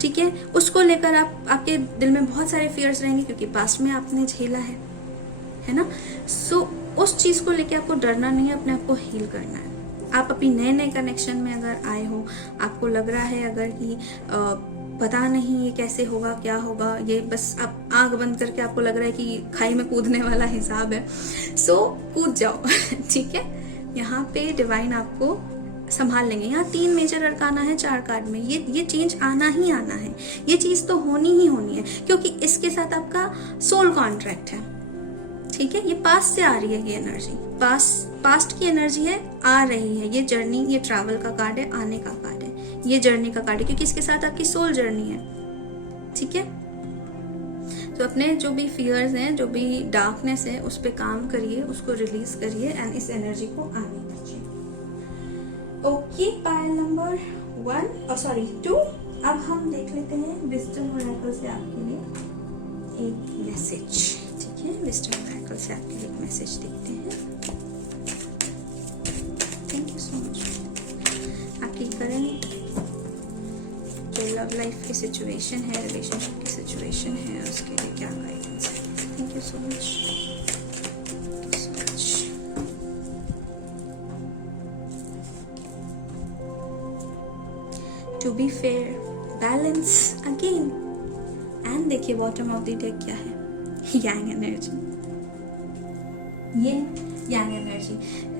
ठीक है, उसको लेकर आपके दिल में बहुत सारे फियर्स रहेंगे, क्योंकि पास्ट में आपने झेला है ना। सो उस चीज को लेकर आपको डरना नहीं है, अपने आप को हील करना है। आप अभी नए कनेक्शन में अगर आए हो, आपको लग रहा है अगर कि पता नहीं ये कैसे होगा, क्या होगा, ये बस आप आंख बंद करके आपको लग रहा है कि खाई में कूदने वाला हिसाब है, सो कूद जाओ। ठीक है, यहाँ पे डिवाइन आपको संभाल लेंगे। यहाँ 3 मेजर अरकाना है 4 कार्ड में, ये चेंज आना ही आना है, ये चीज तो होनी ही होनी है, क्योंकि इसके साथ आपका सोल कॉन्ट्रैक्ट है। ठीक है, ये पास्ट से आ रही है, ये एनर्जी पास्ट की एनर्जी है, आ रही है। ये जर्नी, ये ट्रैवल का कार्ड है, आने का कार्ड है, ये जर्नी का कार्ड है, क्योंकि इसके साथ आपकी सोल जर्नी है। ठीक है, तो अपने जो भी फियर्स हैं, जो भी डार्कनेस है, उस पर काम करिए, उसको रिलीज करिए एंड इस एनर्जी को आने दीजिए। Okay, pile number 2। अब हम देख लेते हैं विजडम ओरेकल से आपके लिए एक मैसेज। ठीक है, विजडम ओरेकल से आपके लिए एक मैसेज देखते हैं। Thank you so much. आपकी करंट जो लव लाइफ की सिचुएशन है, रिलेशनशिप की सिचुएशन है, उसके लिए क्या गाइडेंस है। Thank you so much. To be fair, balance again, and देखिए बॉटम ऑफ द डेक क्या है, yang energy, yin yang energy.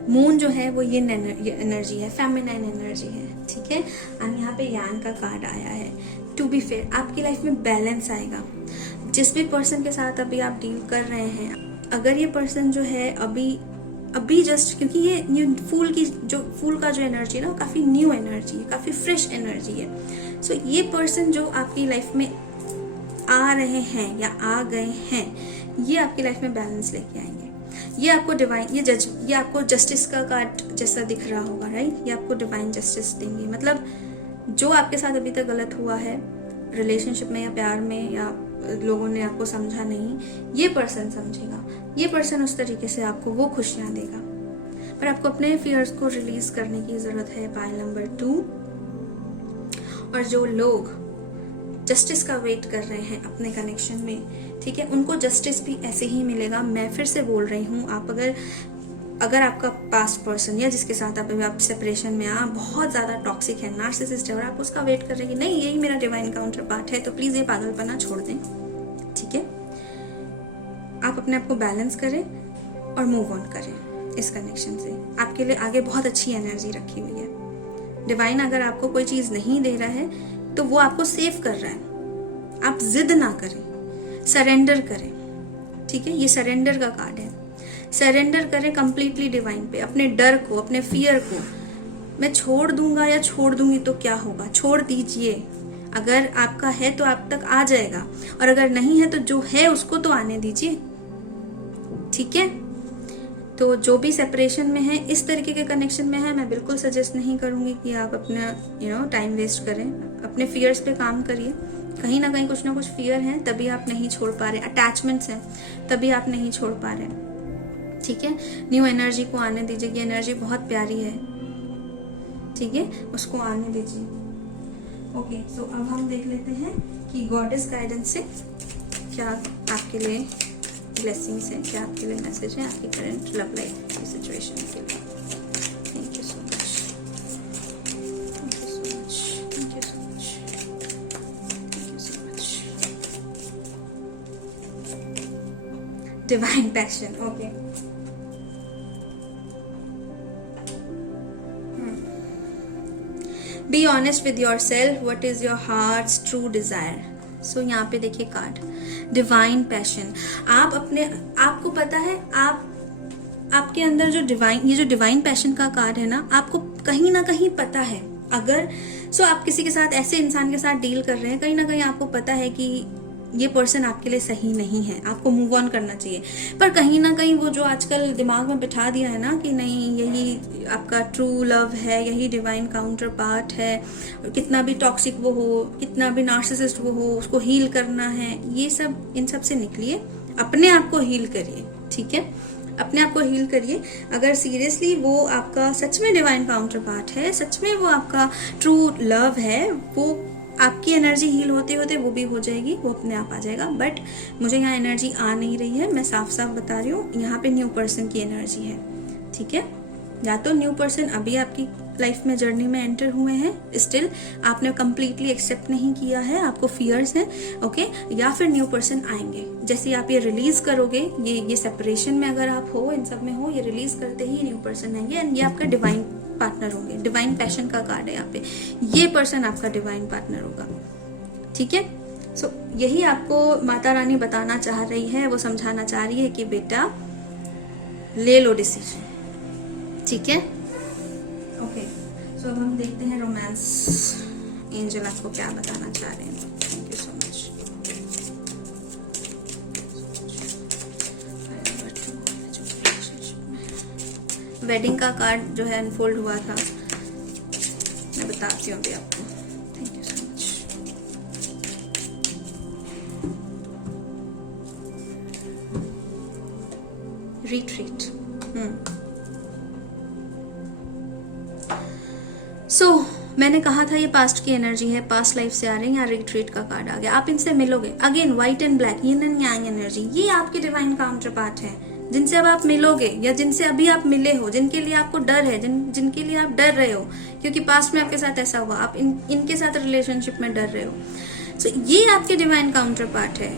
Moon जो है वो यिन एनर्जी है, फेमिनाइन एनर्जी है। ठीक है, और यहाँ पे यांग का कार्ड आया है। टू बी फेयर, आपकी लाइफ में बैलेंस आएगा। जिस भी पर्सन के साथ अभी आप डील कर रहे हैं, अगर ये पर्सन जो है अभी जस्ट, क्योंकि ये फूल का जो एनर्जी है ना, काफी न्यू एनर्जी है, काफी फ्रेश एनर्जी है। सो ये पर्सन जो आपकी लाइफ में आ रहे हैं या आ गए हैं, ये आपकी लाइफ में बैलेंस लेके आएंगे। ये आपको डिवाइन, ये आपको जस्टिस का कार्ड जैसा दिख रहा होगा, राइट। ये आपको डिवाइन जस्टिस देंगे। मतलब जो आपके साथ अभी तक गलत हुआ है रिलेशनशिप में या प्यार में, या लोगों ने आपको समझा नहीं, ये पर्सन समझेगा। ये पर्सन उस तरीके से आपको वो खुशियां देगा। पर आपको अपने फियर्स को रिलीज करने की जरूरत है, पायल नंबर 2। और जो लोग जस्टिस का वेट कर रहे हैं अपने कनेक्शन में, ठीक है, उनको जस्टिस भी ऐसे ही मिलेगा। मैं फिर से बोल रही हूँ, आप अगर आपका पास्ट पर्सन या जिसके साथ आप सेपरेशन में बहुत ज्यादा टॉक्सिक है, नार्सिसिस्ट है, और आप उसका वेट कर रहे हैं कि नहीं यही मेरा डिवाइन काउंटर पार्ट है, तो प्लीज ये पागलपना छोड़ दें। ठीक है, आप अपने आप को बैलेंस करें और मूव ऑन करें इस कनेक्शन से। आपके लिए आगे बहुत अच्छी एनर्जी रखी हुई है। डिवाइन अगर आपको कोई चीज नहीं दे रहा है तो वो आपको सेव कर रहा है। आप जिद ना करें, सरेंडर करें। ठीक है, ये सरेंडर का कार्ड है। सरेंडर करें कंप्लीटली डिवाइन पे, अपने डर को, अपने फियर को। मैं छोड़ दूंगा या छोड़ दूंगी तो क्या होगा, छोड़ दीजिए। अगर आपका है तो आप तक आ जाएगा, और अगर नहीं है तो जो है उसको तो आने दीजिए। ठीक है, तो जो भी सेपरेशन में है, इस तरीके के कनेक्शन में है, मैं बिल्कुल सजेस्ट नहीं करूंगी कि आप अपना टाइम वेस्ट करें। अपने फियर्स पे काम करिए। कहीं ना कहीं कुछ ना कुछ फियर है, तभी आप नहीं छोड़ पा रहे। अटैचमेंट्स हैं, तभी आप नहीं छोड़ पा रहे। ठीक है, न्यू एनर्जी को आने दीजिए। ये एनर्जी बहुत प्यारी है। ठीक है, उसको आने दीजिए। ओके, सो अब हम देख लेते हैं कि गॉडेस गाइडेंस से क्या आपके लिए ब्लेसिंग्स हैं, क्या आपके लिए मैसेज है आपकी करंट लव लाइफ की सिचुएशन के लिए। Thank you so much. Divine passion, okay. Be honest with yourself, what is your heart's true desire. So यहाँ पे देखिए कार्ड डिवाइन पैशन। आप अपने आपको पता है, आपके अंदर जो डिवाइन, ये जो डिवाइन पैशन का कार्ड है ना, आपको कहीं ना कहीं पता है। अगर आप किसी के साथ, ऐसे इंसान के साथ डील कर रहे हैं, कहीं ना कहीं आपको पता है कि ये पर्सन आपके लिए सही नहीं है, आपको मूव ऑन करना चाहिए। पर कहीं ना कहीं वो जो आजकल दिमाग में बिठा दिया है ना कि नहीं, यही आपका ट्रू लव है, यही डिवाइन काउंटर पार्ट है, कितना भी टॉक्सिक वो हो, कितना भी नार्सिसिस्ट वो हो, उसको हील करना है, ये सब, इन सब से निकलिए, अपने आप को हील करिए, ठीक है? अपने आप को हील करिए। अगर सीरियसली वो आपका सच में डिवाइन काउंटर पार्ट है, सच में वो आपका ट्रू लव है, वो आपकी एनर्जी हील होते होते वो भी हो जाएगी, वो अपने आप आ जाएगा। बट मुझे यहाँ एनर्जी आ नहीं रही है, मैं साफ साफ बता रही हूँ, यहाँ पे न्यू पर्सन की एनर्जी है, ठीक है? या तो न्यू पर्सन अभी आपकी लाइफ में जर्नी में एंटर हुए हैं, स्टिल आपने कंप्लीटली एक्सेप्ट नहीं किया है, आपको फियर्स हैं, ओके? या फिर न्यू पर्सन आएंगे। जैसे आप ये रिलीज करोगे, ये सेपरेशन में अगर आप हो, इन सब में हो, ये रिलीज करते ही न्यू पर्सन आएंगे एंड ये आपका डिवाइन पार्टनर होंगे। डिवाइन पैशन का कार्ड है यहाँ पे, ये पर्सन आपका डिवाइन पार्टनर होगा, ठीक है? सो यही आपको माता रानी बताना चाह रही है, वो समझाना चाह रही है कि बेटा ले लो डिसीजन, ठीक है? ओके, सो अब हम देखते हैं रोमांस एंजल आपको क्या बताना चाह रहे हैं। Thank you so much. Wedding का कार्ड जो है अनफोल्ड हुआ था, मैं बताती हूँ अभी आपको। Thank you so much. Retreat. मैंने कहा था ये पास्ट की एनर्जी है, पास्ट लाइफ से आ रही है। यहाँ रिट्रीट का कार्ड आ गया, आप इनसे मिलोगे। Again white and black, yin and yang energy, ये आपके डिवाइन काउंटर पार्ट है, जिनसे अब आप मिलोगे या जिनसे अभी आप मिले हो, जिनके लिए आपको डर है, जिनके लिए आप डर रहे हो, क्योंकि पास्ट में आपके साथ ऐसा हुआ, आप इनके साथ रिलेशनशिप में डर रहे हो। सो ये आपके डिवाइन काउंटर पार्ट है।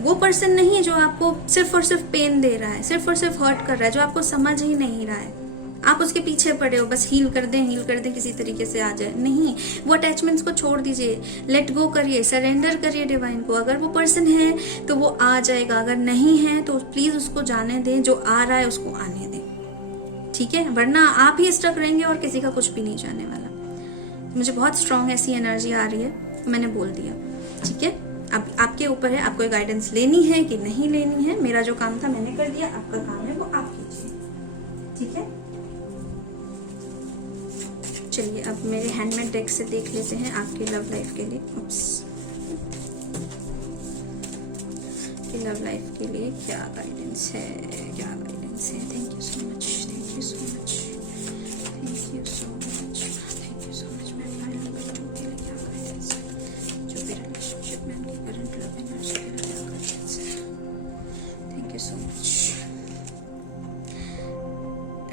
वो पर्सन नहीं जो आपको सिर्फ और सिर्फ पेन दे रहा है, सिर्फ और सिर्फ हर्ट कर रहा है, जो आपको समझ ही नहीं रहा है। आप उसके पीछे पड़े हो, बस हील कर दें किसी तरीके से आ जाए। नहीं, वो अटैचमेंट्स को छोड़ दीजिए, लेट गो करिए, सरेंडर करिए डिवाइन को। अगर वो पर्सन है तो वो आ जाएगा, अगर नहीं है तो प्लीज उसको जाने दें, जो आ रहा है उसको आने दें, ठीक है? वरना आप ही स्टक रहेंगे और किसी का कुछ भी नहीं जाने वाला। मुझे बहुत स्ट्रांग ऐसी एनर्जी आ रही है, मैंने बोल दिया, ठीक है? अब आपके ऊपर है, आपको गाइडेंस लेनी है कि नहीं लेनी है। मेरा जो काम था मैंने कर दिया, आपका काम है वो आप कीजिए, ठीक है? चलिए अब मेरे हैंडमेड डेक से देख लेते हैं आपकी लव लाइफ के लिए। लव लाइफ के लिए क्या गाइडेंस है, क्या गाइडेंस है? Thank you so much, thank you so much, thank you so much, thank you so much. मेरे फाइनल बच्चों के लिए क्या गाइडेंस है, जो भी रिलेशनशिप में उनकी करंट लव एनर्जी के लिए क्या गाइडेंस है? Thank you so much.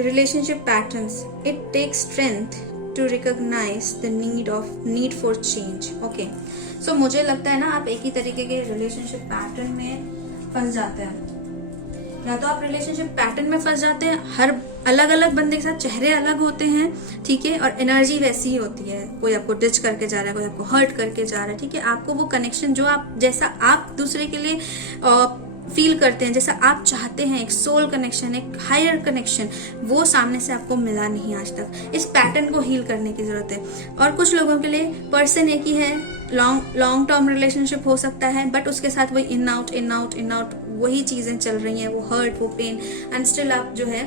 Relationship patterns, it takes strength to recognize the need for change. Okay, so मुझे लगता है ना आप एक ही तरीके के रिलेशनशिप पैटर्न में फंस जाते हैं। या तो आप रिलेशनशिप पैटर्न में फंस जाते हैं, हर अलग अलग बंदे के साथ चेहरे अलग होते हैं, ठीक है, और एनर्जी वैसी ही होती है। कोई आपको डिच करके जा रहा है, कोई आपको हर्ट करके जा रहा है, ठीक है? आपको वो कनेक्शन जो आप, जैसा आप दूसरे के लिए फील करते हैं, जैसा आप चाहते हैं, एक सोल कनेक्शन, एक हायर कनेक्शन, वो सामने से आपको मिला नहीं आज तक। इस पैटर्न को हील करने की जरूरत है। और कुछ लोगों के लिए पर्सन एक ही है, लॉन्ग टर्म रिलेशनशिप हो सकता है, बट उसके साथ वही इन आउट वही चीजें चल रही हैं, वो हर्ट, वो पेन, एंड स्टिल आप जो है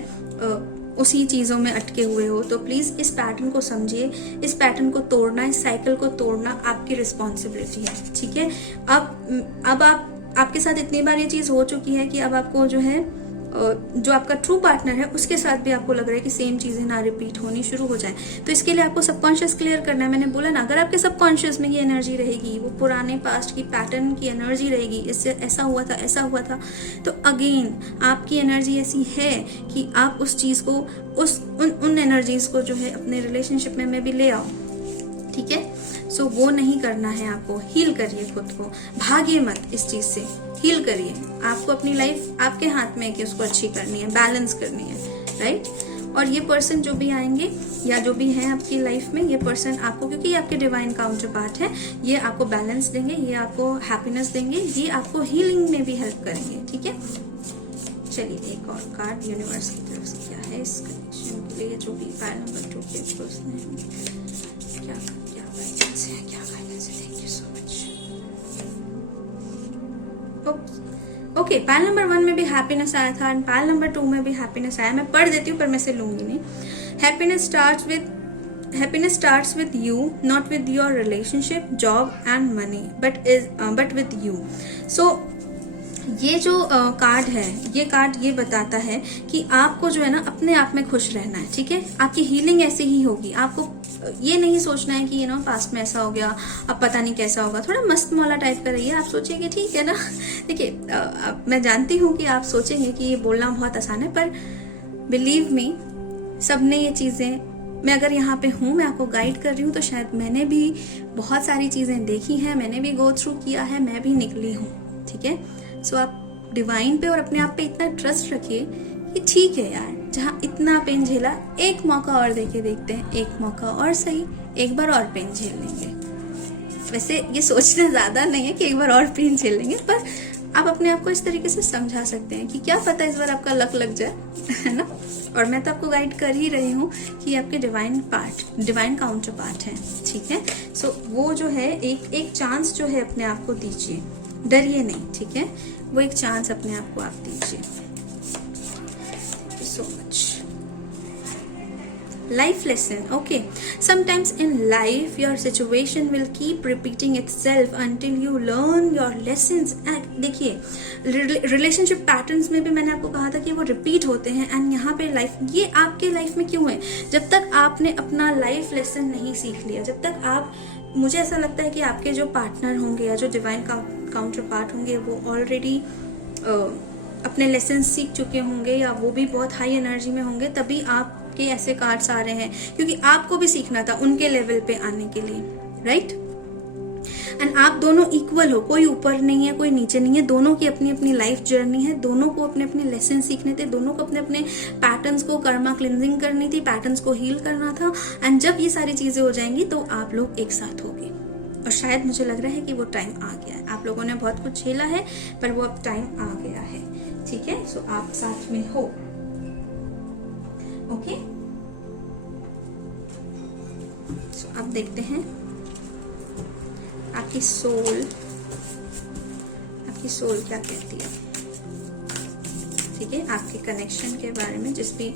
उसी चीजों में अटके हुए हो। तो प्लीज इस पैटर्न को समझिए, इस पैटर्न को तोड़ना, इस साइकिल को तोड़ना आपकी रिस्पॉन्सिबिलिटी है, ठीक है? अब आपके साथ इतनी बार ये चीज हो चुकी है कि अब आपको जो है, जो आपका ट्रू पार्टनर है उसके साथ भी आपको लग रहा है कि सेम चीजें ना रिपीट होनी शुरू हो जाए। तो इसके लिए आपको सबकॉन्शियस क्लियर करना है। मैंने बोला ना, अगर आपके सबकॉन्शियस में ये एनर्जी रहेगी, वो पुराने पास्ट की पैटर्न की एनर्जी रहेगी, इससे ऐसा हुआ था, तो अगेन आपकी एनर्जी ऐसी है कि आप उस चीज को, उन एनर्जीज को जो है अपने रिलेशनशिप में भी ले आओ, ठीक है? सो वो नहीं करना है आपको। हील करिए खुद को, भागिए मत इस चीज से, हील करिए। आपको अपनी लाइफ आपके हाथ में है कि उसको अच्छी करनी है, बैलेंस करनी है, राइट। और ये पर्सन जो भी आएंगे या जो भी है आपकी लाइफ में, ये पर्सन आपको, क्योंकि ये आपके डिवाइन काउंटर पार्ट है, ये आपको बैलेंस देंगे, ये आपको हैप्पीनेस देंगे, ये आपको हीलिंग में भी हेल्प करेंगे, ठीक है। चलिए एक और कार्ड यूनिवर्स की तरफ से क्या है इस कनेक्शन के लिए, जो भी फाइल नंबर 2 के पर्सन है, क्या गाइडेंस है, क्या गाइडेंस है। Thank you so much. Okay, pile number 1 में भी हैप्पीनेस आया था एंड पायल नंबर 2 में भी हैप्पीनेस आया। मैं पढ़ देती हूँ पर मैं से लूंगी नहीं। Happiness starts with you, not with your relationship, job and money, but with you. So ये जो कार्ड है, ये कार्ड ये बताता है कि आपको जो है ना अपने आप में खुश रहना है, ठीक है। आपकी हीलिंग ऐसे ही होगी। आपको ये नहीं सोचना है कि पास्ट में ऐसा हो गया, अब पता नहीं कैसा होगा। थोड़ा मस्त मौला टाइप का रहिए। आप सोचिए ठीक है ना। देखिए, मैं जानती हूँ कि आप सोचेंगे कि ये बोलना बहुत आसान है, पर बिलीव मी, सबने ये चीजें, मैं अगर यहाँ पे हूँ, मैं आपको गाइड कर रही हूँ, तो शायद मैंने भी बहुत सारी चीजें देखी हैं, मैंने भी गो थ्रू किया है, मैं भी निकली हूँ, ठीक है। सो आप डिवाइन पे और अपने आप पे इतना ट्रस्ट रखिए कि ठीक है यार, जहाँ इतना पेन झेला, एक मौका और देके देखते हैं, एक मौका और सही, एक बार और पेन झेल लेंगे। वैसे ये सोचना ज्यादा नहीं है कि एक बार और पेन झेल लेंगे, पर आप अपने आप को इस तरीके से समझा सकते हैं कि क्या पता इस बार आपका लक लग जाए, है ना। और मैं तो आपको गाइड कर ही रही हूँ कि आपके डिवाइन काउंटर पार्ट है, ठीक है। सो वो जो है एक चांस जो है अपने आप को दीजिए, डरिए नहीं, ठीक है। वो एक चांस अपने आप को आप दीजिए। So much. Life lesson, okay. Sometimes in life your situation will keep repeating itself until you learn your lessons. देखिए, रिलेशनशिप पैटर्न्स में भी मैंने आपको कहा था कि वो रिपीट होते हैं, एंड यहाँ पे लाइफ, ये आपके लाइफ में क्यों है? जब तक आपने अपना लाइफ लेसन नहीं सीख लिया, जब तक आप, मुझे ऐसा लगता है कि आपके जो पार्टनर होंगे या जो डिवाइन काउंटर पार्ट होंगे, वो ऑलरेडी अपने लेसन सीख चुके होंगे, या वो भी बहुत हाई एनर्जी में होंगे, तभी आपके ऐसे कार्ड्स आ रहे हैं, क्योंकि आपको भी सीखना था उनके लेवल पे आने के लिए, राइट। एंड आप दोनों इक्वल हो, कोई ऊपर नहीं है, कोई नीचे नहीं है, दोनों की अपनी अपनी लाइफ जर्नी है, दोनों को अपने अपने लेसन सीखने थे, दोनों को अपने अपने पैटर्न्स को कर्मा क्लिनजिंग करनी थी, पैटर्न्स को हील करना था। एंड जब ये सारी चीजें हो जाएंगी तो आप लोग एक साथ होंगे, और शायद मुझे लग रहा है कि वो टाइम आ गया है। आप लोगों ने बहुत कुछ झेला है, पर वो अब टाइम आ गया है, ठीक है। सो आप साथ में हो, ओके। सो अब देखते हैं आपकी सोल क्या कहती है, ठीक है। आपके कनेक्शन के बारे में, जिस भी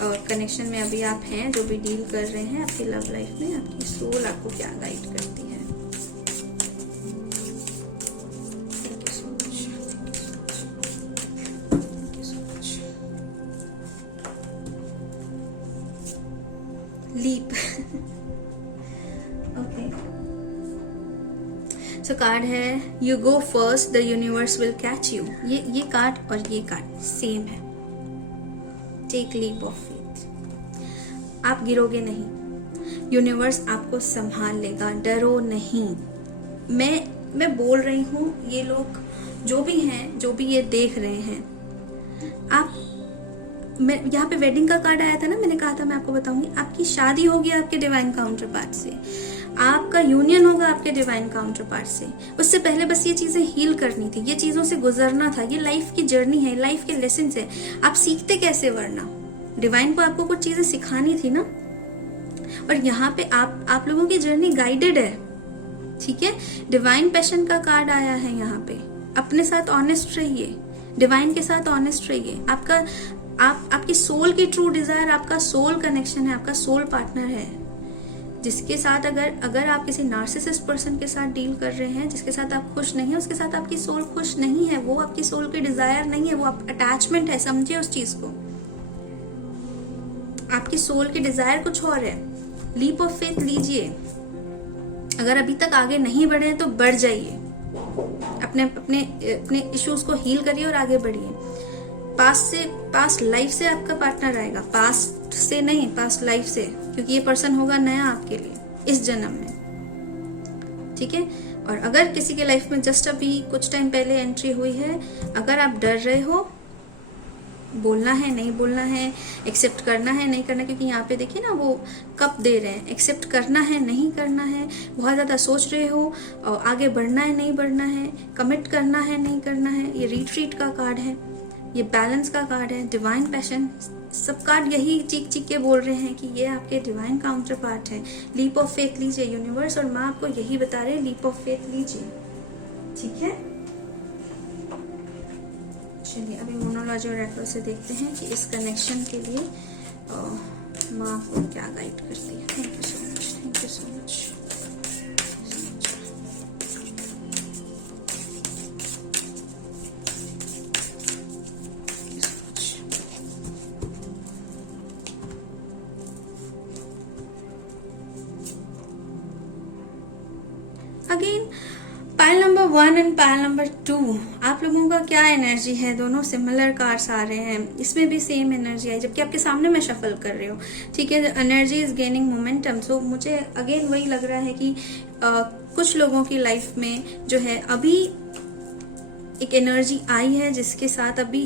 कनेक्शन में अभी आप हैं, जो भी डील कर रहे हैं आपकी लव लाइफ में, आपकी सोल आपको क्या गाइड करती है। लीप। ओके, सो कार्ड है you go first, the universe will catch you. ये कार्ड और ये कार्ड सेम है। Take leap of faith. आप गिरोगे नहीं, यूनिवर्स आपको संभाल लेगा, डरो नहीं। मैं बोल रही हूँ, ये लोग जो भी हैं, जो भी ये देख रहे हैं, आप, मैं यहाँ पे वेडिंग का कार्ड आया था ना, मैंने कहा था मैं आपको बताऊंगी। आपकी शादी होगी आपके डिवाइन काउंटर पार्ट से, आपका यूनियन होगा आपके डिवाइन काउंटर पार्ट से। उससे पहले बस ये चीजें हील करनी थी, ये चीजों से गुजरना था। ये लाइफ की जर्नी है, लाइफ के लेसन है। आप सीखते कैसे, वरना डिवाइन को आपको कुछ चीजें सिखानी थी ना। और यहाँ पे आप लोगों की जर्नी गाइडेड है, ठीक है। डिवाइन पैशन का कार्ड आया है यहाँ पे। अपने साथ ऑनेस्ट रहिए, डिवाइन के साथ ऑनेस्ट रहिए। आपकी सोल की ट्रू डिजायर, आपका सोल कनेक्शन है, आपका सोल पार्टनर है, जिसके साथ अगर आप किसी नार्सिसिस्ट पर्सन के साथ डील कर रहे हैं, जिसके साथ आप खुश नहीं है, उसके साथ आपकी सोल खुश नहीं है। वो आपकी सोल की डिजायर नहीं है, वो अटैचमेंट है। समझिए उस चीज को। आपकी सोल की डिजायर कुछ और है। लीप ऑफ फेथ लीजिए। अगर अभी तक आगे नहीं बढ़े हैं तो बढ़ जाइए, अपने इश्यूज को हील करिए और आगे बढ़िए। पास्ट लाइफ से आपका पार्टनर आएगा, पास्ट से नहीं, पास्ट लाइफ से, क्योंकि ये पर्सन होगा नया आपके लिए इस जन्म में, ठीक है। और अगर किसी के लाइफ में जस्ट अभी कुछ टाइम पहले एंट्री हुई है, अगर आप डर रहे हो, बोलना है नहीं बोलना है, एक्सेप्ट करना है नहीं करना, क्योंकि यहाँ पे देखिए ना वो कप दे रहे हैं, एक्सेप्ट करना है नहीं करना है, बहुत ज़्यादा सोच रहे हो, और आगे बढ़ना है नहीं बढ़ना है, कमिट करना है नहीं करना है। ये रिट्रीट का कार्ड है, ये बैलेंस का कार्ड है, डिवाइन पैशन, सब कार्ड यही चीख चीख के बोल रहे हैं कि ये आपके डिवाइन काउंटर पार्ट है। लीप ऑफ फेथ लीजिए, यूनिवर्स और माँ आपको यही बता रहे हैं, लीप ऑफ फेथ लीजिए, ठीक है। चलिए अभी मोनोलॉजी और रेकल से देखते हैं कि इस कनेक्शन के लिए माँ आपको क्या गाइड करती है। Thank you so much, thank you so much. Again pile number 1 and pile number 2, आप लोगों का क्या एनर्जी है? दोनों सिमिलर कार्ड्स आ रहे हैं, इसमें भी सेम एनर्जी आई, जबकि आपके सामने मैं शफल कर रही हूँ, ठीक है। Energy is gaining momentum. So मुझे अगेन वही लग रहा है कि कुछ लोगों की लाइफ में जो है अभी एक एनर्जी आई है जिसके साथ अभी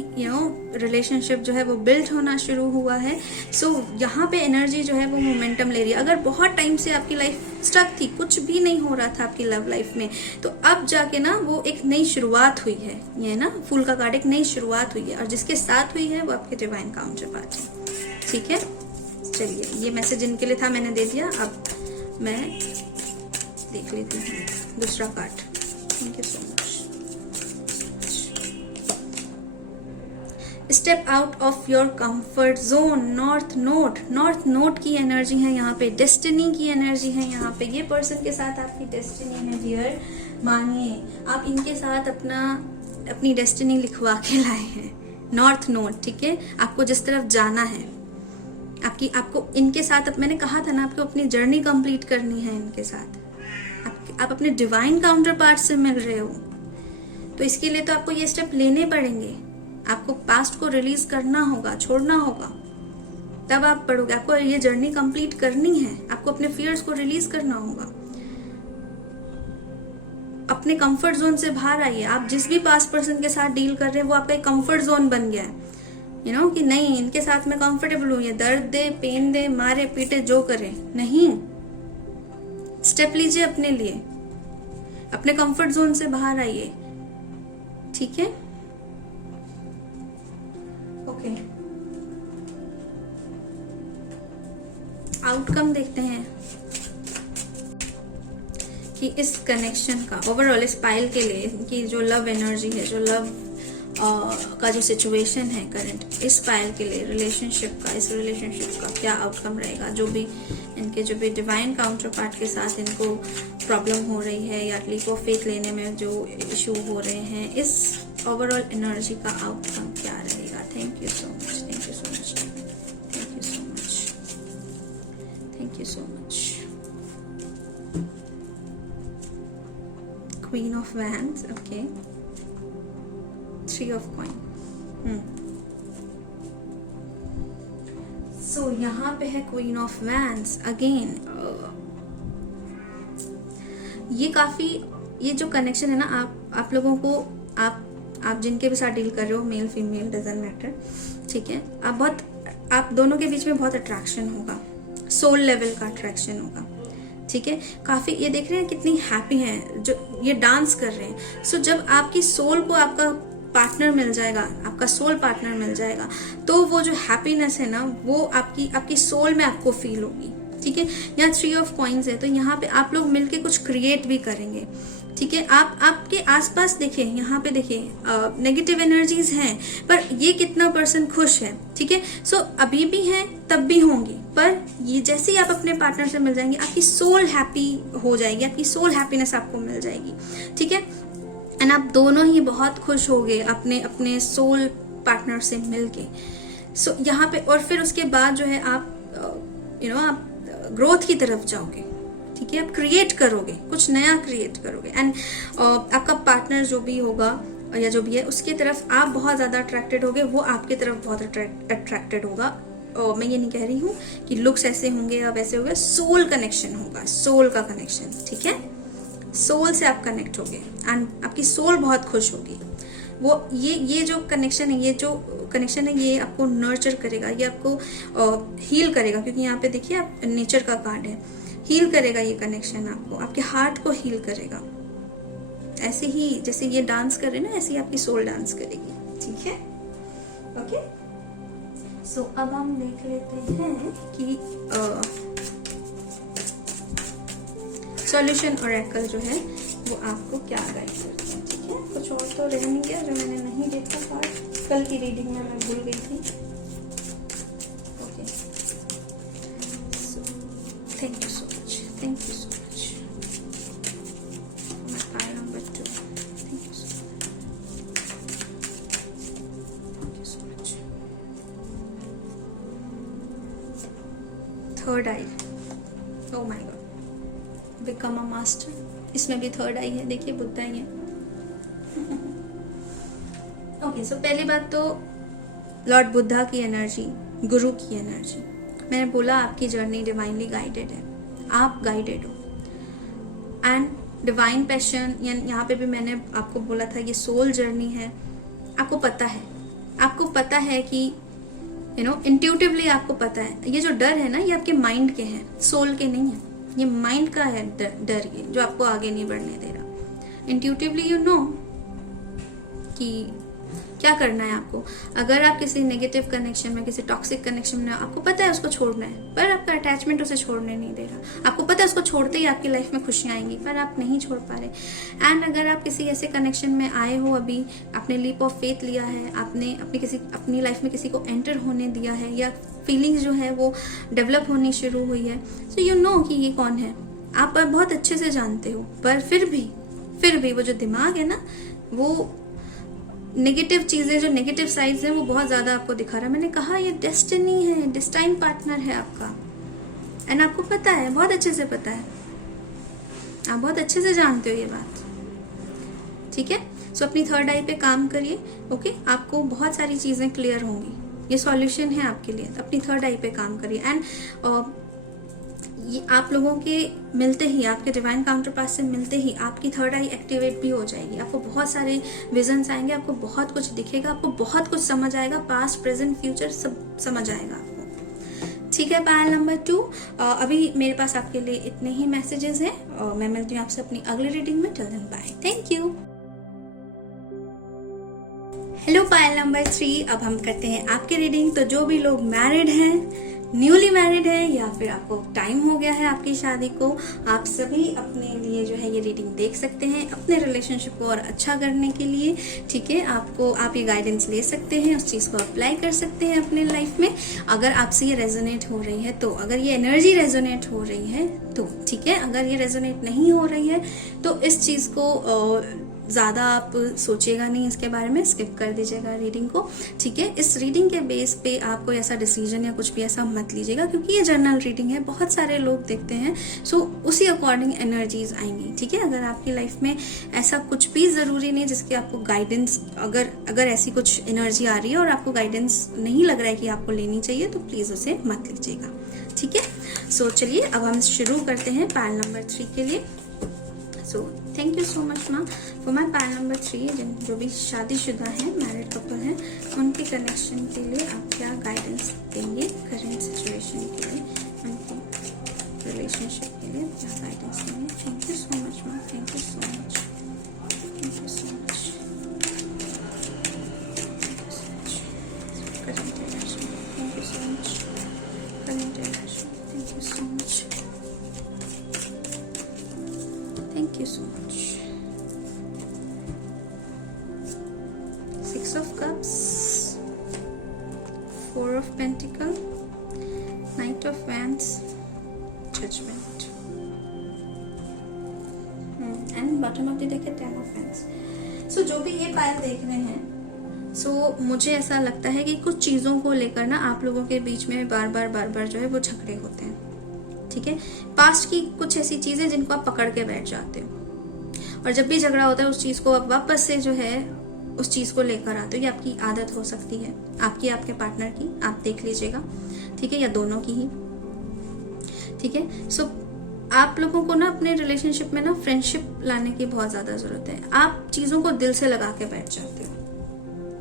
रिलेशनशिप जो है वो बिल्ड होना शुरू हुआ है। सो यहाँ पे एनर्जी जो है वो मोमेंटम ले रही है। अगर बहुत टाइम से आपकी लाइफ स्टक थी, कुछ भी नहीं हो रहा था आपकी लव लाइफ में, तो अब जाके ना वो एक नई शुरुआत हुई है। ये ना फूल का कार्ड, एक नई शुरुआत हुई है, और जिसके साथ हुई है वो आपके डिवाइन काउंटर पार्ट है, ठीक है। चलिए ये मैसेज इनके लिए था, मैंने दे दिया। अब मैं देख लेती हूँ दूसरा card. Thank you so much. Step out of your comfort zone, north node. North node की एनर्जी है यहाँ पे, डेस्टिनी की एनर्जी है यहाँ पे। ये पर्सन के साथ आपकी डेस्टिनी है डियर, मानिए आप इनके साथ अपनी डेस्टिनी लिखवा के लाए हैं। नॉर्थ नोड, ठीक है। आपको जिस तरफ जाना है, आपको इनके साथ, मैंने कहा था ना, आपको अपनी जर्नी कंप्लीट करनी है इनके साथ। आप अपने डिवाइन काउंटर पार्ट से मिल रहे हो, तो इसके लिए तो आपको ये स्टेप लेने पड़ेंगे। आपको पास्ट को रिलीज करना होगा, छोड़ना होगा, तब आप पढ़ोगे। आपको ये जर्नी कंप्लीट करनी है, आपको अपने फियर्स को रिलीज करना होगा। अपने कंफर्ट जोन से बाहर आइए। आप जिस भी पास्ट पर्सन के साथ डील कर रहे हैं वो आपका एक कंफर्ट जोन बन गया है, कि नहीं इनके साथ मैं कंफर्टेबल हूं। ये दर्द दे, पेन दे, मारे पीटे, जो करे, नहीं। स्टेप लीजिए अपने लिए, अपने कंफर्ट जोन से बाहर आइए, ठीक है। ओके, आउटकम देखते हैं कि इस कनेक्शन का ओवरऑल, इस पायल के लिए कि जो लव एनर्जी है, जो लव का जो सिचुएशन है करंट, इस पायल के लिए रिलेशनशिप का क्या आउटकम रहेगा। जो भी इनके डिवाइन काउंटर पार्ट के साथ इनको प्रॉब्लम हो रही है या लीप ऑफ फेथ लेने में जो इशू हो रहे हैं, इस ओवरऑल एनर्जी का आउटकम क्या रहेगा। Thank you so much, thank you so much, thank you so much, thank you so much. Queen of wands, okay, 3 of coin. So यहाँ पे है क्वीन ऑफ वैंड्स अगेन। ये जो कनेक्शन है ना, आप लोगों को, आप जिनके भी साथ डील कर रहे हो, मेल फीमेल डजंट मैटर, ठीक है। आप दोनों के बीच में बहुत अट्रैक्शन होगा, सोल लेवल का अट्रैक्शन होगा, ठीक है। काफी ये देख रहे हैं कितनी हैप्पी हैं, जो ये डांस कर रहे हैं। सो जब आपकी सोल को आपका पार्टनर मिल जाएगा, आपका सोल पार्टनर मिल जाएगा, तो वो जो हैप्पीनेस है ना, वो आपकी सोल में आपको फील होगी, ठीक है। यहाँ 3 ऑफ कॉइन्स है, तो यहाँ पे आप लोग मिलके कुछ क्रिएट भी करेंगे, ठीक है। आपके आसपास देखिए, यहाँ पे देखिए नेगेटिव एनर्जीज हैं, पर ये कितना पर्सन खुश है, ठीक है। सो अभी भी है, तब भी होंगी, पर ये जैसे ही आप अपने पार्टनर से मिल जाएंगे, आपकी सोल हैप्पी हो जाएगी, आपकी सोल हैप्पीनेस आपको मिल जाएगी, ठीक है। एंड आप दोनों ही बहुत खुश होगे अपने सोल पार्टनर से मिलके। सो यहाँ पे, और फिर उसके बाद जो है आप आप ग्रोथ की तरफ जाओगे, ठीक है। आप क्रिएट करोगे, कुछ नया क्रिएट करोगे, एंड आपका पार्टनर जो भी होगा या जो भी है, उसकी तरफ आप बहुत ज्यादा अट्रैक्टेड होगे, वो आपकी तरफ बहुत अट्रैक्टेड होगा। मैं ये नहीं कह रही हूँ कि लुक्स ऐसे होंगे या वैसे होंगे, सोल कनेक्शन होगा, सोल का कनेक्शन, ठीक है। सोल से आप कनेक्ट होगे एंड आपकी सोल बहुत खुश होगी। वो ये जो कनेक्शन है, ये आपको नर्चर करेगा, ये आपको हील करेगा, क्योंकि यहाँ पे देखिए आप नेचर का कार्ड है। हील करेगा ये कनेक्शन, आपको आपके हार्ट को हील करेगा। ऐसे ही जैसे ये डांस कर रहे हैं ना, ऐसे ही आपकी सोल डांस करेगी। ठीक है, ओके। सो अब हम देख लेते हैं कि सॉल्यूशन ओरेकल जो है वो आपको क्या गाइड करते हैं। ठीक है, कुछ और तो रह नहीं गया जो मैंने नहीं देखा कार्ड, कल की रीडिंग में मैं भूल गई थी। Okay, thank you so much, thank you so much. Pile number 2, thank you so much, thank you so much. Third I, oh my God, become a master. इसमें भी थर्ड आई है, देखिए बुद्धा ही है। ओके, सो पहली बात तो लॉर्ड बुद्धा की एनर्जी, गुरु की एनर्जी। मैंने बोला आपकी जर्नी डिवाइनली गाइडेड है, आप गाइडेड हो। एंड डिवाइन पैशन, यहाँ पे भी मैंने आपको बोला था ये सोल जर्नी है। आपको पता है कि इंट्यूटिवली आपको पता है। ये जो डर है ना, ये आपके माइंड के हैं, सोल के नहीं है। ये माइंड का है डर, ये जो आपको आगे नहीं बढ़ने दे रहा। इंट्यूटिवली यू नो कि क्या करना है आपको। अगर आप किसी नेगेटिव कनेक्शन में, किसी टॉक्सिक कनेक्शन में, आपको पता है उसको छोड़ना है, पर आपका अटैचमेंट उसे छोड़ने नहीं दे रहा। आपको पता है उसको छोड़ते ही आपकी लाइफ में खुशियां आएंगी, पर आप नहीं छोड़ पा रहे। एंड अगर आप किसी ऐसे कनेक्शन में आए हो, अभी आपने लीप ऑफ फेथ लिया है, आपने अपनी लाइफ में किसी को एंटर होने दिया है, या फीलिंग्स जो है वो डेवलप होनी शुरू हुई है, सो यू नो कि ये कौन है, आप बहुत अच्छे से जानते हो। पर फिर भी वो जो दिमाग है ना, वो नेगेटिव चीजें, जो नेगेटिव साइड्स हैं, वो बहुत ज्यादा आपको दिखा रहा है। मैंने कहा ये डेस्टिनी है, डेस्टाइन पार्टनर है आपका, एंड आपको पता है, बहुत अच्छे से पता है, आप बहुत अच्छे से जानते हो ये बात। ठीक है, सो अपनी थर्ड आई पे काम करिए। ओके, आपको बहुत सारी चीजें क्लियर होंगी, ये सॉल्यूशन है आपके लिए। अपनी थर्ड आई पे काम करिए। एंड ये आप लोगों के मिलते ही, आपके डिवाइन काउंटर पास से मिलते ही आपकी थर्ड आई एक्टिवेट भी हो जाएगी। आपको बहुत सारे विजन्स आएंगे, आपको बहुत कुछ दिखेगा, आपको बहुत कुछ समझ आएगा, पास्ट प्रेजेंट फ्यूचर सब समझ आएगा आपको। ठीक है, पायल नंबर 2, अभी मेरे पास आपके लिए इतने ही मैसेजेस हैं। मैं मिलती हूँ आपसे अपनी अगली रीडिंग में। Till then bye, thank you. Hello Payal number 3, अब हम करते हैं आपकी रीडिंग। तो जो भी लोग मैरिड हैं, न्यूली मैरिड है, या फिर आपको टाइम हो गया है आपकी शादी को, आप सभी अपने लिए जो है ये रीडिंग देख सकते हैं, अपने रिलेशनशिप को और अच्छा करने के लिए। ठीक है, आप ये गाइडेंस ले सकते हैं, उस चीज़ को अप्लाई कर सकते हैं अपने लाइफ में, अगर आपसे ये रेजोनेट हो रही है तो। अगर ये एनर्जी रेजोनेट हो रही है तो ठीक है, अगर ये रेजोनेट नहीं हो रही है तो इस चीज़ को ज़्यादा आप सोचिएगा नहीं, इसके बारे में स्किप कर दीजिएगा रीडिंग को। ठीक है, इस रीडिंग के बेस पे आप कोई ऐसा डिसीजन या कुछ भी ऐसा मत लीजिएगा, क्योंकि ये जनरल रीडिंग है, बहुत सारे लोग देखते हैं, सो उसी अकॉर्डिंग एनर्जीज आएंगी। ठीक है, अगर आपकी लाइफ में ऐसा कुछ भी ज़रूरी नहीं जिसकी आपको गाइडेंस, अगर ऐसी कुछ एनर्जी आ रही है और आपको गाइडेंस नहीं लग रहा है कि आपको लेनी चाहिए, तो प्लीज़ उसे मत लीजिएगा। ठीक है, सो चलिए अब हम शुरू करते हैं पायल नंबर 3 के लिए। So thank you so much माँ फॉर माई पायल नंबर 3। जो भी शादीशुदा हैं, मैरिड कपल हैं, उनके कनेक्शन के लिए आप क्या गाइडेंस देंगे, करेंट सिचुएशन के लिए, उनके रिलेशनशिप के लिए क्या गाइडेंस देंगे। थैंक यू सो मच माँ, thank you so much, thank you so much. Current relation, thank you so much. Current relation, thank you so much, thank you so much. 6 of Cups, 4 of Pentacles, Knight of Wands, Judgment, and bottom of the deck है 10 of Wands. So जो भी ये पायल देख रहे हैं, so मुझे ऐसा लगता है कि कुछ चीज़ों को लेकर ना आप लोगों के बीच में बार बार जो है वो झगड़े होते हैं। ठीक है, पास्ट की कुछ ऐसी चीजें जिनको आप पकड़ के बैठ जाते हो, और जब भी झगड़ा होता है उस चीज को आप वापस से जो है उस चीज को लेकर आते हो। ये आपकी आदत हो सकती है, आपकी, आपके पार्टनर की, आप देख लीजिएगा। ठीक है, या दोनों की ही। ठीक है, सो आप लोगों को ना अपने रिलेशनशिप में ना फ्रेंडशिप लाने की बहुत ज्यादा जरूरत है। आप चीजों को दिल से लगा के बैठ जाते हो,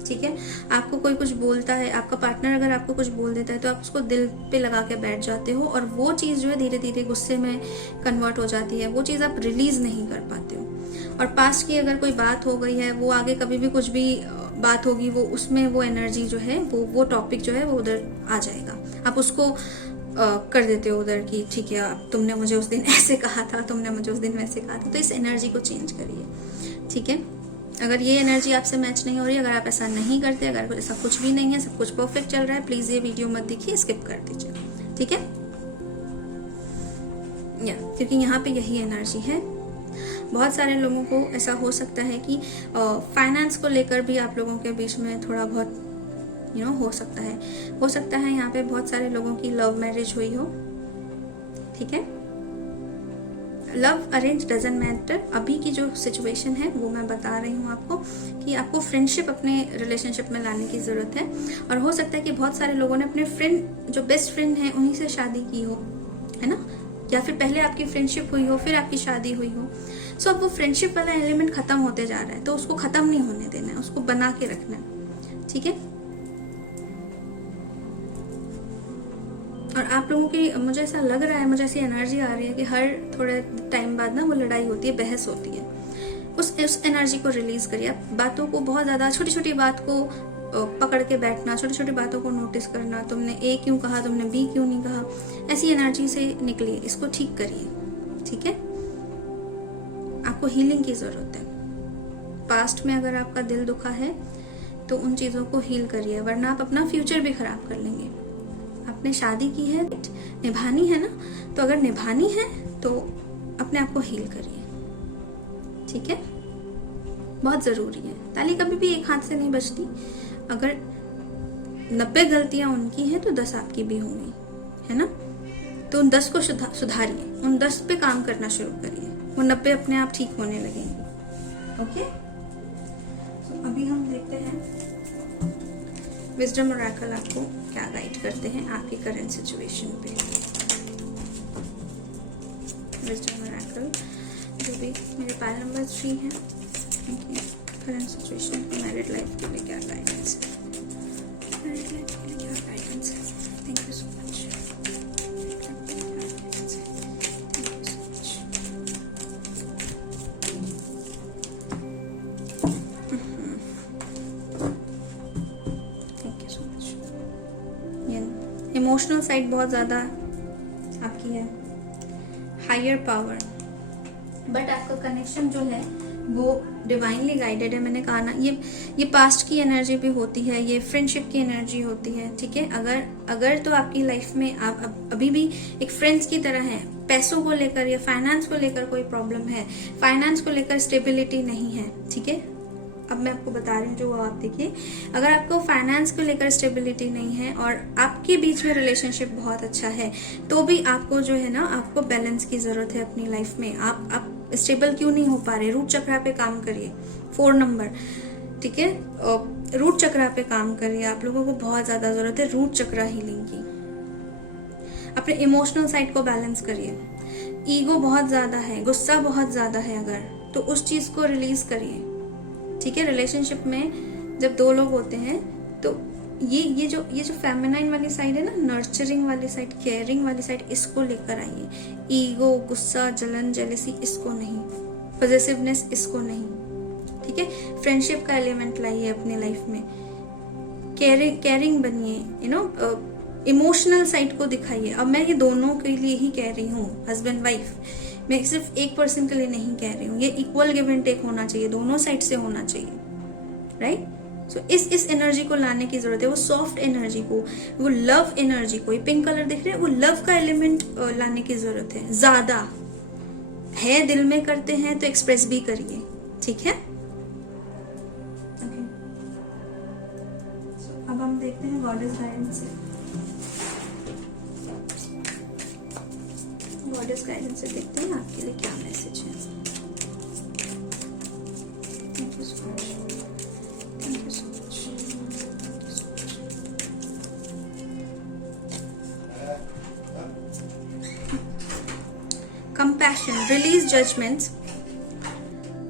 ठीक है। आपको कोई कुछ बोलता है, आपका पार्टनर अगर आपको कुछ बोल देता है तो आप उसको दिल पे लगा के बैठ जाते हो, और वो चीज जो है धीरे धीरे गुस्से में कन्वर्ट हो जाती है। वो चीज आप रिलीज नहीं कर पाते हो। और पास्ट की अगर कोई बात हो गई है, वो आगे कभी भी कुछ भी बात होगी, वो उसमें वो एनर्जी जो है, वो टॉपिक जो है वो उधर आ जाएगा। आप उसको कर देते हो उधर की ठीक है, तुमने मुझे उस दिन ऐसे कहा था, तुमने मुझे उस दिन वैसे कहा था। तो इस एनर्जी को चेंज करिए, ठीक है। अगर ये एनर्जी आपसे मैच नहीं हो रही, अगर आप ऐसा नहीं करते, अगर ऐसा कुछ भी नहीं है, सब कुछ परफेक्ट चल रहा है, प्लीज ये वीडियो मत देखिए, स्किप कर दीजिए, ठीक है। क्योंकि यहाँ पे यही एनर्जी है। बहुत सारे लोगों को ऐसा हो सकता है कि फाइनेंस को लेकर भी आप लोगों के बीच में थोड़ा बहुत हो सकता है यहाँ पे बहुत सारे लोगों की लव मैरिज हुई हो, ठीक है। Love arrange doesn't matter. अभी की जो सिचुएशन है वो मैं बता रही हूँ आपको कि आपको फ्रेंडशिप अपने रिलेशनशिप में लाने की जरूरत है। और हो सकता है कि बहुत सारे लोगों ने अपने फ्रेंड, जो बेस्ट फ्रेंड है, उन्हीं से शादी की हो, है ना, या फिर पहले आपकी फ्रेंडशिप हुई हो, फिर आपकी शादी हुई हो। सो अब वो फ्रेंडशिप वाला एलिमेंट खत्म होते जा रहा है, तो उसको खत्म नहीं होने देना है, उसको बना के रखना है, ठीक है। और आप लोगों की, मुझे ऐसा लग रहा है, मुझे ऐसी एनर्जी आ रही है कि हर थोड़े टाइम बाद ना वो लड़ाई होती है, बहस होती है। उस एनर्जी को रिलीज करिए। आप बातों को बहुत ज्यादा, छोटी छोटी बात को पकड़ के बैठना, छोटी छोटी बातों को नोटिस करना, तुमने ए क्यों कहा, तुमने बी क्यों नहीं कहा, ऐसी एनर्जी से निकलिए, इसको ठीक करिए, ठीक है। आपको हीलिंग की जरूरत है। पास्ट में अगर आपका दिल दुखा है तो उन चीजों को हील करिए, वरना आप अपना फ्यूचर भी खराब कर लेंगे। आपने शादी की है, निभानी है ना, तो अगर निभानी है तो अपने आप को हील करिए, ठीक है। बहुत जरूरी है। ताली कभी भी एक हाथ से नहीं बजती। अगर 90 गलतियां उनकी हैं तो 10 आपकी भी होंगी, है ना। तो उन 10 को सुधारिए, उन 10 पे काम करना शुरू करिए, वो 90 अपने आप ठीक होने लगेंगे, ओके। तो अभी हम देखते हैं विजडम ओरेकल आपको क्या गाइड करते हैं आपकी करंट सिचुएशन पे। विजडम ओरेकल जो भी मेरे पायल नंबर 3 है, करंट सिचुएशन पे मैरिड लाइफ के लिए क्या गाइडेंस है, मैरिड लाइफ के लिए क्या गाइडेंस है। Thank you so much. Emotional side बहुत ज्यादा आपकी है, हायर पावर, बट आपका कनेक्शन जो है वो डिवाइनली गाइडेड है। मैंने कहा ना, ये पास्ट की एनर्जी भी होती है, ये फ्रेंडशिप की एनर्जी होती है, ठीक है। अगर तो आपकी लाइफ में आप अभी भी एक फ्रेंड्स की तरह है, पैसों को लेकर या फाइनेंस को लेकर कोई प्रॉब्लम है, फाइनेंस को लेकर स्टेबिलिटी नहीं है, ठीक है। अब मैं आपको बता रही हूँ जो आप देखिए, अगर आपको फाइनेंस को लेकर स्टेबिलिटी नहीं है और आपके बीच में रिलेशनशिप बहुत अच्छा है, तो भी आपको जो है ना, आपको बैलेंस की जरूरत है अपनी लाइफ में। आप स्टेबल क्यों नहीं हो पा रहे? रूट चक्रा पे काम करिए, 4 नंबर, ठीक है। रूट चक्रा पे काम करिए, आप लोगों को बहुत ज्यादा जरूरत है रूट चक्रा हीलिंग की। अपने इमोशनल साइड को बैलेंस करिए। ईगो बहुत ज्यादा है, गुस्सा बहुत ज्यादा है अगर, तो उस चीज को रिलीज करिए, ठीक है। रिलेशनशिप में जब 2 लोग होते हैं तो ये जो फेमिनाइन वाली साइड है ना, नर्चरिंग वाली साइड, केयरिंग वाली साइड, इसको लेकर आइए। ईगो, गुस्सा, जलन, जेलसी, इसको नहीं, पॉजिटिवनेस, इसको नहीं, ठीक है। फ्रेंडशिप का एलिमेंट लाइए अपने लाइफ में, केयरिंग बनिए, इमोशनल साइड को दिखाइए। अब मैं ये दोनों के लिए ही कह रही हूँ, हस्बैंड वाइफ, मैं सिर्फ एक पर्सन के लिए नहीं कह रही हूँ। ये इक्वल गिव एंड टेक होना चाहिए, दोनों साइड से होना चाहिए, राइट। सो इस एनर्जी को लाने की जरूरत है, वो सॉफ्ट एनर्जी को, वो लव एनर्जी को, ये पिंक कलर दिख रहे हैं, वो लव का एलिमेंट लाने की जरूरत है। ज्यादा है, दिल में करते हैं तो एक्सप्रेस भी करिए, ठीक है। अब हम देखते हैं गॉडेस गाइडेंस से। गॉडेस गाइडेंस से देखते हैं आपके लिए क्या मैसेज है। Thank you so much, thank you so much, thank you so much. release judgments.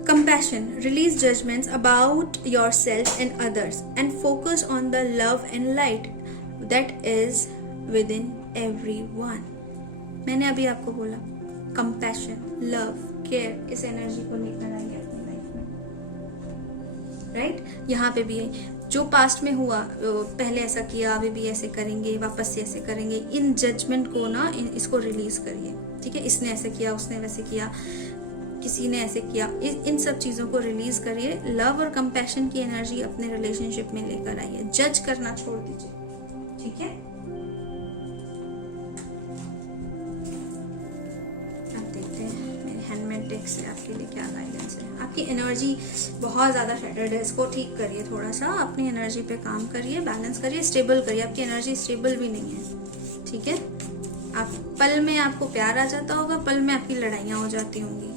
Compassion, release judgments about yourself and others and focus on the love and light that is within everyone. मैंने अभी आपको बोला compassion, love, care, इस energy को लेकर आइए अपनी life में, राइट? यहाँ पे भी है जो पास्ट में हुआ, पहले ऐसा किया, अभी भी ऐसे करेंगे, वापस से ऐसे करेंगे, इन जजमेंट को ना इसको रिलीज करिए, ठीक है? इसने ऐसे किया, उसने वैसे किया, किसी ने ऐसे किया, इन सब चीजों को रिलीज करिए। लव और कंपैशन की एनर्जी अपने रिलेशनशिप में लेकर आइए। जज करना छोड़ दीजिए, ठीक है? अब देखते हैं मेरे हैंडमेड टेक्स से आपके लिए क्या गाइडेंस है। आपकी एनर्जी बहुत ज्यादा शैटर्ड है, इसको ठीक करिए, थोड़ा सा अपनी एनर्जी पे काम करिए, बैलेंस करिए, स्टेबल करिए। आपकी एनर्जी स्टेबल भी नहीं है, ठीक है? आप पल में आपको प्यार आ जाता होगा, पल में आपकी लड़ाइयाँ हो जाती होंगी,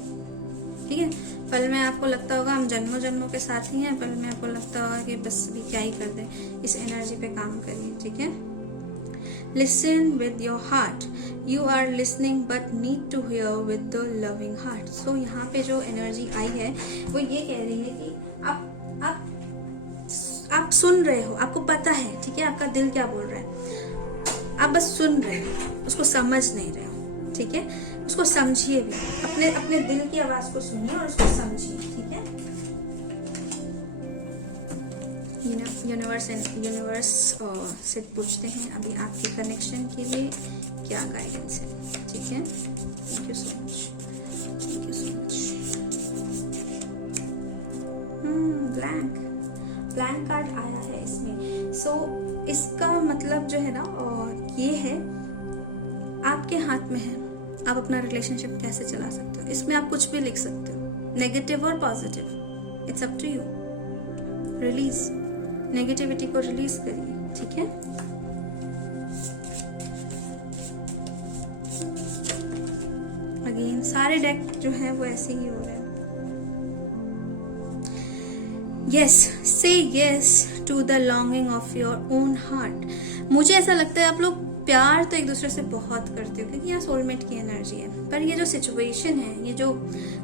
ठीक है? पल में आपको लगता होगा हम जन्मों जन्मों के साथ ही हैं, पल में आपको लगता होगा कि बस भी क्या ही कर दें। इस एनर्जी पे काम करिए, ठीक है? Listen with your heart, you are listening but need to hear with the loving heart. So यहाँ पे जो एनर्जी आई है वो ये कह रही है कि आप सुन रहे हो, आपको पता है, ठीक है, आपका दिल क्या बोल रहा है, आप बस सुन रहे हो, उसको समझ नहीं रहे हो, ठीक है? उसको समझिए भी, अपने दिल की आवाज को सुनिए और उसको समझिए, ठीक है? यूनिवर्स से पूछते हैं अभी आपके कनेक्शन के लिए क्या गाइडेंस है, ठीक है? Thank you so much, thank you so much. Blank card आया है इसमें। सो इसका मतलब जो है ना, और ये है आपके हाथ में है, आप अपना रिलेशनशिप कैसे चला सकते हो। इसमें आप कुछ भी लिख सकते हो, नेगेटिव और positive, it's up to you. Release, negativity को रिलीज करिए, ठीक है? अगेन सारे डेक जो है वो ऐसे ही हो रहे हैं। Yes, say yes to the longing of your own heart. मुझे ऐसा लगता है आप लोग प्यार तो एक दूसरे से बहुत करते हो, क्योंकि यहाँ सोलमेट की एनर्जी है। पर ये जो सिचुएशन है, ये जो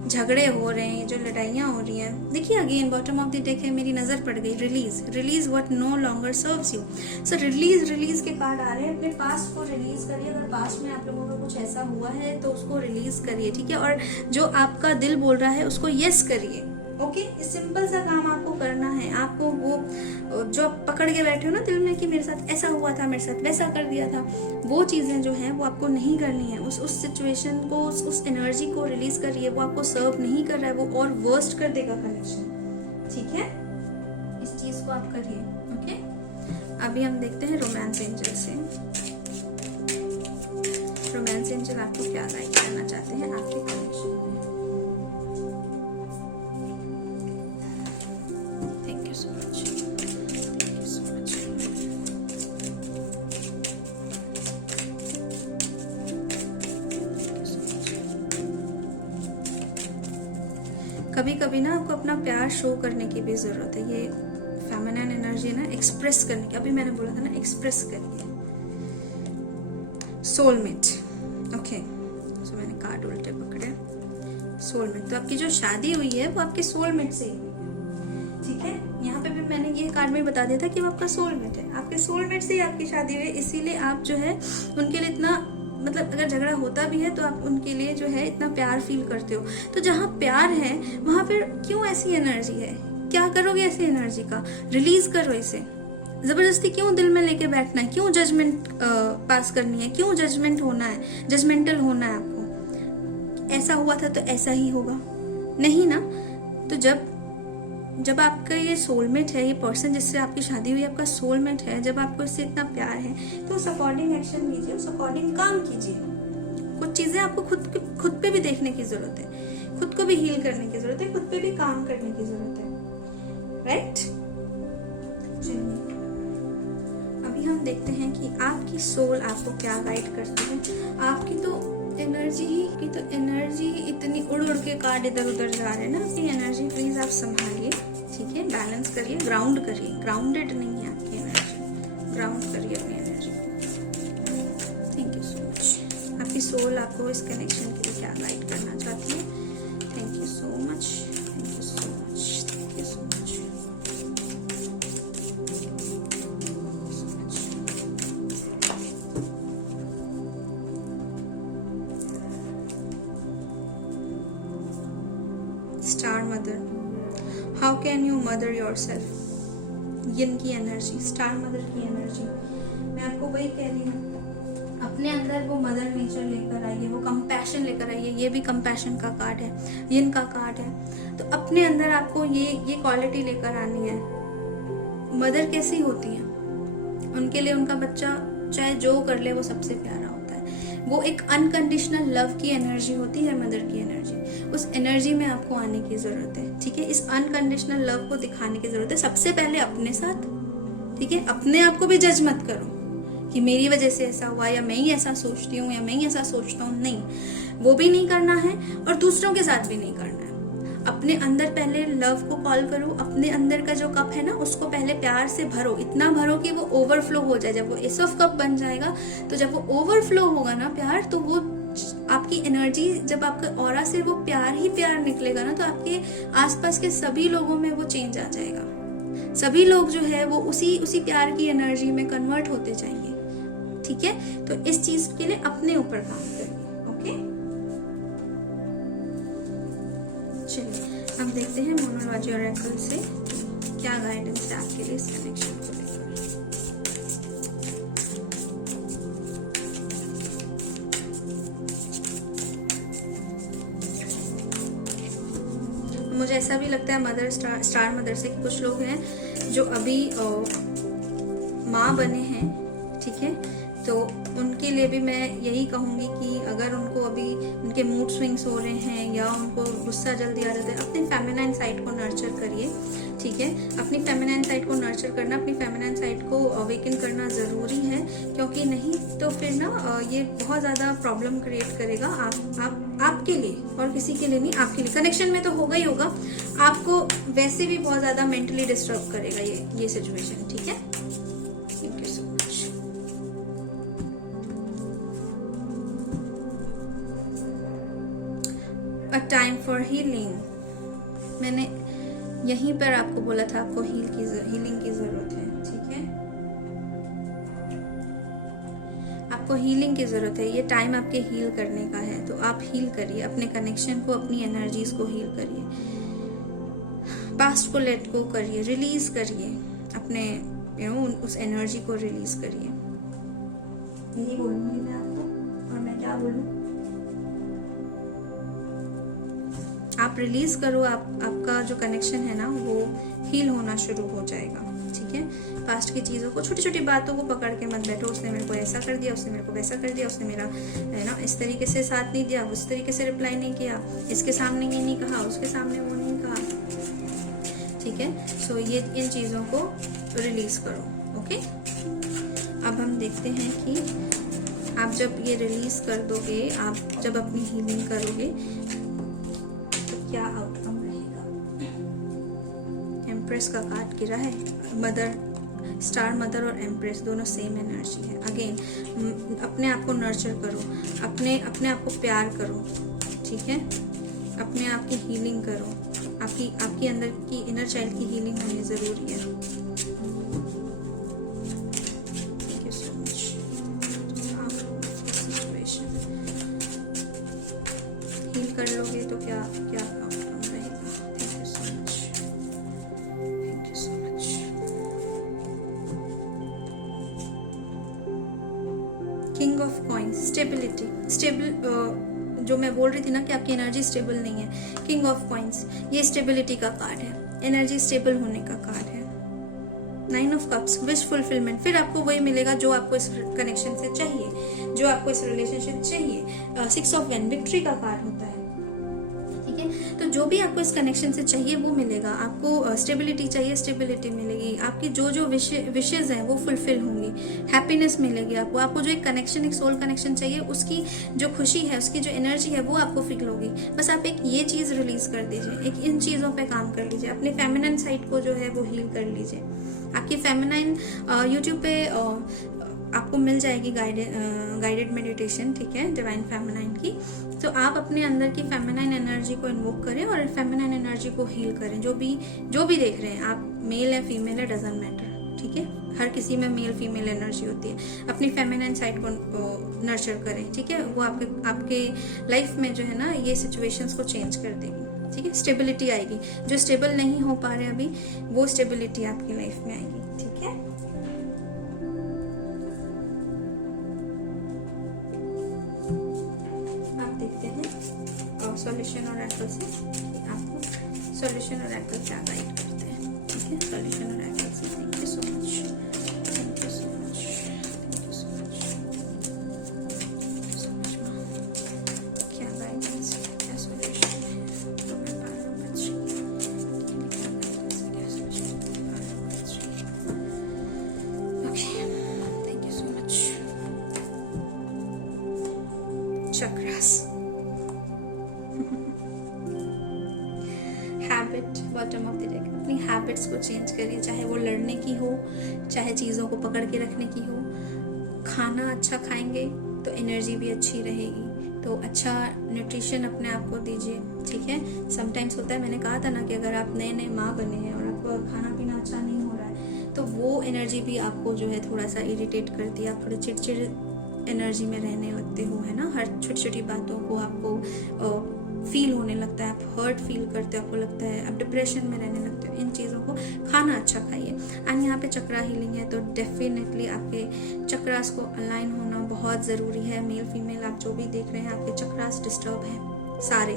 झगड़े हो रहे हैं, ये जो लड़ाइयाँ हो रही हैं, देखिए again bottom of the deck है, मेरी नजर पड़ गई release what no longer serves you. So release के कार्ड आ रहे हैं। अपने पास्ट को रिलीज करिए। अगर पास्ट में आप लोगों का कुछ ऐसा हुआ है तो उसको रिलीज करिए, ठीक है? और जो आपका दिल बोल रहा है उसको यस करिए, ओके? सिंपल सा काम आपको करना है। आपको वो जो आप पकड़ के बैठे हो ना दिल में कि मेरे साथ ऐसा हुआ था, मेरे साथ वैसा कर दिया था, वो चीजें जो हैं वो आपको नहीं करनी है। उस सिचुएशन को, उस एनर्जी को रिलीज करिए। वो आपको सर्व नहीं कर रहा है, वो और वर्स्ट कर देगा कनेक्शन, ठीक है? इस चीज को आप करिए, ओके? अभी हम देखते हैं रोमांस एंजल से। रोमांस एंजल आपको क्या गाइड करना चाहते हैं आपके कनेक्शन में। कभी कभी ना आपको अपना प्यार शो करने की भी जरूरत है। ये फेमिनिन एनर्जी है ना, एक्सप्रेस करने की। अभी मैंने बोला था ना, एक्सप्रेस करिए। Soulmate, okay? सो मैंने कार्ड उल्टे पकड़े। सोलमेट, तो आपकी जो शादी हुई है वो आपके सोलमेट से ही हुई है, ठीक है? यहाँ पे भी मैंने ये कार्ड में बता दिया था कि वो आपका सोलमेट है। आपके सोलमेट से ही आपकी शादी हुई है, इसीलिए आप जो है उनके लिए इतना, मतलब अगर झगड़ा होता भी है तो आप उनके लिए जो है इतना प्यार फील करते हो। तो जहाँ प्यार है वहां पर क्यों ऐसी एनर्जी है? क्या करोगे ऐसी एनर्जी का? रिलीज करो इसे। जबरदस्ती क्यों दिल में लेके बैठना है? क्यों जजमेंट पास करनी है? क्यों जजमेंट होना है, जजमेंटल होना है आपको? ऐसा हुआ था तो ऐसा ही होगा, नहीं ना? तो जब आपका ये सोलमेट है, ये पर्सन जिससे आपकी शादी हुई आपका सोलमेट है, जब आपको इससे इतना प्यार है तो उस अकॉर्डिंग एक्शन लीजिए, उस अकॉर्डिंग काम कीजिए। कुछ चीजें आपको खुद पे भी देखने की जरूरत है, खुद को भी हील करने की जरूरत है, खुद पे भी काम करने की जरूरत है, राइट? चलिए अभी हम देखते हैं कि आपकी सोल आपको क्या गाइड करती है। आपकी तो एनर्जी इतनी उड़ के कार्ड इधर उधर जा रहे हैं ना। अपनी एनर्जी प्लीज आप संभालिए, ठीक है? बैलेंस करिए, ग्राउंड करिए। ग्राउंडेड नहीं है आपकी एनर्जी, ग्राउंड करिए अपनी एनर्जी को। Thank you so much. आपकी सोल आपको इस कनेक्शन के लिए क्या गाइड करना चाहती है। Thank you so much, thank you so much, thank you so much. Star mother, how can you mother yourself? Yin की एनर्जी, स्टार मदर की एनर्जी, मैं आपको वही कह रही हूँ, अपने अंदर वो मदर नेचर लेकर आइए, वो कंपैशन लेकर आइए। ये भी कंपैशन का कार्ड है, यिन का कार्ड है। तो अपने अंदर आपको ये क्वालिटी लेकर आनी है। मदर कैसी होती है, उनके लिए उनका बच्चा चाहे जो कर ले वो सबसे प्यारा होता है। वो एक अनकंडीशनल लव की एनर्जी होती है, मदर की एनर्जी। उस एनर्जी में आपको आने की जरूरत है, ठीक है। इस अनकंडीशनल लव को दिखाने की जरूरत है सबसे पहले अपने साथ, ठीक है। अपने आप को भी जज मत करो कि मेरी वजह से ऐसा हुआ, या मैं ही ऐसा सोचती हूँ, या मैं ही ऐसा सोचता हूँ। नहीं, वो भी नहीं करना है और दूसरों के साथ भी नहीं करना है। अपने अंदर पहले लव को कॉल करो, अपने अंदर का जो कप है ना उसको पहले प्यार से भरो, इतना भरो कि वो ओवरफ्लो हो जाए। जब वो एस ऑफ कप बन जाएगा, तो जब वो ओवरफ्लो होगा ना प्यार, तो वो आपकी एनर्जी, जब आपके ऑरा से वो प्यार ही प्यार निकलेगा ना, तो आपके आसपास के सभी लोगों में वो चेंज आ जाएगा। सभी लोग जो है वो उसी प्यार की एनर्जी में कन्वर्ट होते जाएंगे, ठीक है। तो इस चीज के लिए अपने ऊपर काम करिए, ओके। चलिए अब देखते हैं मोनोलॉजी ऑरेकल से क्या गाइडेंस है आपके लिए इस कनेक्शन को लेकर। मुझे ऐसा भी लगता है मदर स्टार मदर से कि कुछ लोग हैं जो अभी माँ बने हैं, ठीक है। तो उनके लिए भी मैं यही कहूँगी कि अगर उनको अभी उनके मूड स्विंग्स हो रहे हैं या उनको गुस्सा जल्दी आ जाता है, अपनी फेमिनाइन साइड को नर्चर करिए, ठीक है। अपनी फेमिनाइन साइड को नर्चर करना, अपनी फेमिनाइन साइड को अवेकन करना ज़रूरी है, क्योंकि नहीं तो फिर ना ये बहुत ज़्यादा प्रॉब्लम क्रिएट करेगा आपके लिए, और किसी के लिए नहीं, आपके लिए। कनेक्शन में तो होगा ही होगा, आपको वैसे भी बहुत ज़्यादा मेंटली डिस्टर्ब करेगा ये सिचुएशन, ठीक है। Thank you so much. A time for healing, मैंने यहीं पर आपको बोला था आपको हीलिंग की जरूरत है, ठीक है। आपको हीलिंग की जरूरत है, ये टाइम आपके हील करने का है। तो आप हील करिए अपने कनेक्शन को, अपनी एनर्जीज को हील करिए, पास्ट को लेट गो करिए, रिलीज करिए अपने उस एनर्जी को रिलीज करिए। यही बोलूंगी मैं आपको, और मैं क्या बोलूं, आप रिलीज करो, आपका जो कनेक्शन है ना वो हील होना शुरू हो जाएगा, ठीक है। पास्ट की चीज़ों को, छोटी छोटी बातों को पकड़ के मत बैठो, उसने मेरे को ऐसा कर दिया, उसने मेरे को वैसा कर दिया, उसने मेरा है ना इस तरीके से साथ नहीं दिया, उस तरीके से रिप्लाई नहीं किया, इसके सामने ये नहीं कहा, उसके सामने वो नहीं कहा, ठीक है। सो ये इन चीज़ों को रिलीज करो, ओके। अब हम देखते हैं कि आप जब ये रिलीज कर दोगे, आप जब अपनी हीलिंग करोगे, क्या आउटकम रहेगा। एम्प्रेस का कार्ड गिरा है। मदर, स्टार मदर और एम्प्रेस दोनों सेम एनर्जी है। अगेन अपने आप को नर्चर करो, अपने आप को प्यार करो, ठीक है। अपने आप की हीलिंग करो, आपकी अंदर की इनर चाइल्ड की हीलिंग होनी जरूरी है। Thank you so much. Heal कर लोगे तो क्या आउटकम रहेगा। Thank you so much, thank you so much. King of coins, stability, जो मैं बोल रही थी ना कि आपकी एनर्जी स्टेबल नहीं है। किंग ऑफ कॉइन्स ये स्टेबिलिटी का कार्ड है, एनर्जी स्टेबल होने का कार्ड है। 9 ऑफ कप्स, विश फुलफिलमेंट, फिर आपको वही मिलेगा जो आपको इस कनेक्शन से चाहिए, जो आपको इस रिलेशनशिप चाहिए। 6 ऑफ वैन, विक्ट्री का कार्ड होता है, ठीक है। तो जो भी आपको इस कनेक्शन से चाहिए वो मिलेगा। आपको स्टेबिलिटी चाहिए, स्टेबिलिटी मिलेगी। आपकी जो विशेज हैं वो फुलफिल होंगी, हैप्पीनेस मिलेगी आपको जो एक कनेक्शन, एक सोल कनेक्शन चाहिए, उसकी जो खुशी है, उसकी जो एनर्जी है वो आपको फील होगी। बस आप एक ये चीज रिलीज कर दीजिए, एक इन चीजों पे काम कर लीजिए, अपने फेमिनाइन साइड को जो है वो हील कर लीजिए। आपकी फेमिनाइन यूट्यूब पे आपको मिल जाएगी गाइडेड मेडिटेशन, ठीक है, डिवाइन फेमिनाइन की। तो आप अपने अंदर की फेमिनाइन एनर्जी को इन्वोक करें और फेमिनाइन एनर्जी को हील करें। जो भी देख रहे हैं आप, मेल है फीमेल है डजंट मैटर, ठीक है, हर किसी में मेल फीमेल एनर्जी होती है। अपनी फेमिनाइन साइड को नर्चर करें, ठीक है, वो आपके लाइफ में जो है ना ये सिचुएशंस को चेंज कर देगी, ठीक है, स्टेबिलिटी आएगी। जो स्टेबल नहीं हो पा रहे अभी, वो स्टेबिलिटी आपकी लाइफ में आएगी, ठीक है। सॉल्यूशन और एक्ल से आपको सॉल्यूशन और एक्ल क्या गाइड करते हैं, ठीक है, सॉल्यूशन और एक्ल से। Thank you so much, thank you so much, thank you so much, so much माँ। क्या गाइडेंस, क्या सॉल्यूशन है, तो मैं okay, thank you so much. Chakras, habit, bottom of the deck. अपनी हैबिट्स को चेंज करिए, चाहे वो लड़ने की हो, चाहे चीज़ों को पकड़ के रखने की हो। खाना अच्छा खाएंगे तो एनर्जी भी अच्छी रहेगी, तो अच्छा न्यूट्रिशन अपने आप को दीजिए, ठीक है। समटाइम्स होता है, मैंने कहा था ना कि अगर आप नए नए माँ बने हैं और आपको खाना पीना अच्छा नहीं हो रहा है, तो वो एनर्जी भी आपको जो है थोड़ा सा इरिटेट करती है। आप थोड़े चिड़चिड़ एनर्जी में रहने लगते हो, है ना, हर छोटी छोटी बातों को आपको फील होने लगता है, आप हर्ट फील करते हो, आपको लगता है आप डिप्रेशन में रहने लगते हो। इन चीज़ों को खाना अच्छा खाइए। एंड यहाँ पे चक्रा हीलिंग है, तो डेफिनेटली आपके चक्रास को अलाइन होना बहुत ज़रूरी है। मेल फीमेल आप जो भी देख रहे हैं, आपके चक्रास डिस्टर्ब हैं सारे,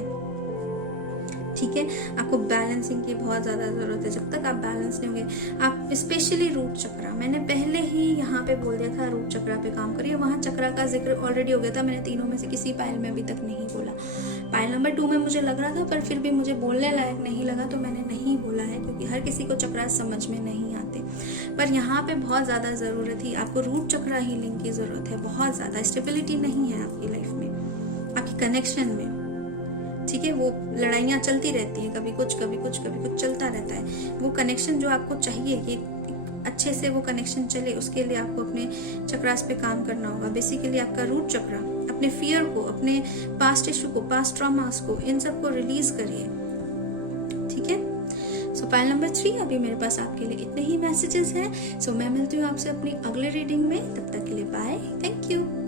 ठीक है। आपको बैलेंसिंग की बहुत ज़्यादा ज़रूरत है। जब तक आप बैलेंस नहीं होंगे, आप स्पेशली रूट चक्रा, मैंने पहले ही यहाँ पे बोल दिया था रूट चक्रा पे काम करिए। वहाँ चक्रा का जिक्र ऑलरेडी हो गया था, मैंने तीनों में से किसी पायल में अभी तक नहीं बोला। पायल नंबर 2 में मुझे लग रहा था, पर फिर भी मुझे बोलने लायक नहीं लगा, तो मैंने नहीं बोला है, क्योंकि हर किसी को चक्रा समझ में नहीं आते। पर यहाँ पे बहुत ज़्यादा ज़रूरत थी, आपको रूट चक्रा हीलिंग की ज़रूरत है। बहुत ज़्यादा स्टेबिलिटी नहीं है आपकी लाइफ में, आपकी कनेक्शन में, ठीक है। वो लड़ाइयाँ चलती रहती हैं, कभी कुछ कभी कुछ कभी कुछ चलता रहता है। वो कनेक्शन जो आपको चाहिए कि अच्छे से वो कनेक्शन चले, उसके लिए आपको अपने चक्रास पे काम करना होगा। बेसिकली आपका रूट चक्रा, अपने फियर को, अपने पास्ट इशू को, पास्ट ट्रॉमास को, इन सब को रिलीज करिए, ठीक है। सो पायल नंबर 3 अभी मेरे पास आपके लिए इतने ही मैसेजेस हैं। सो मैं मिलती हूँ आपसे अपनी अगले रीडिंग में, तब तक के लिए बाय, थैंक यू।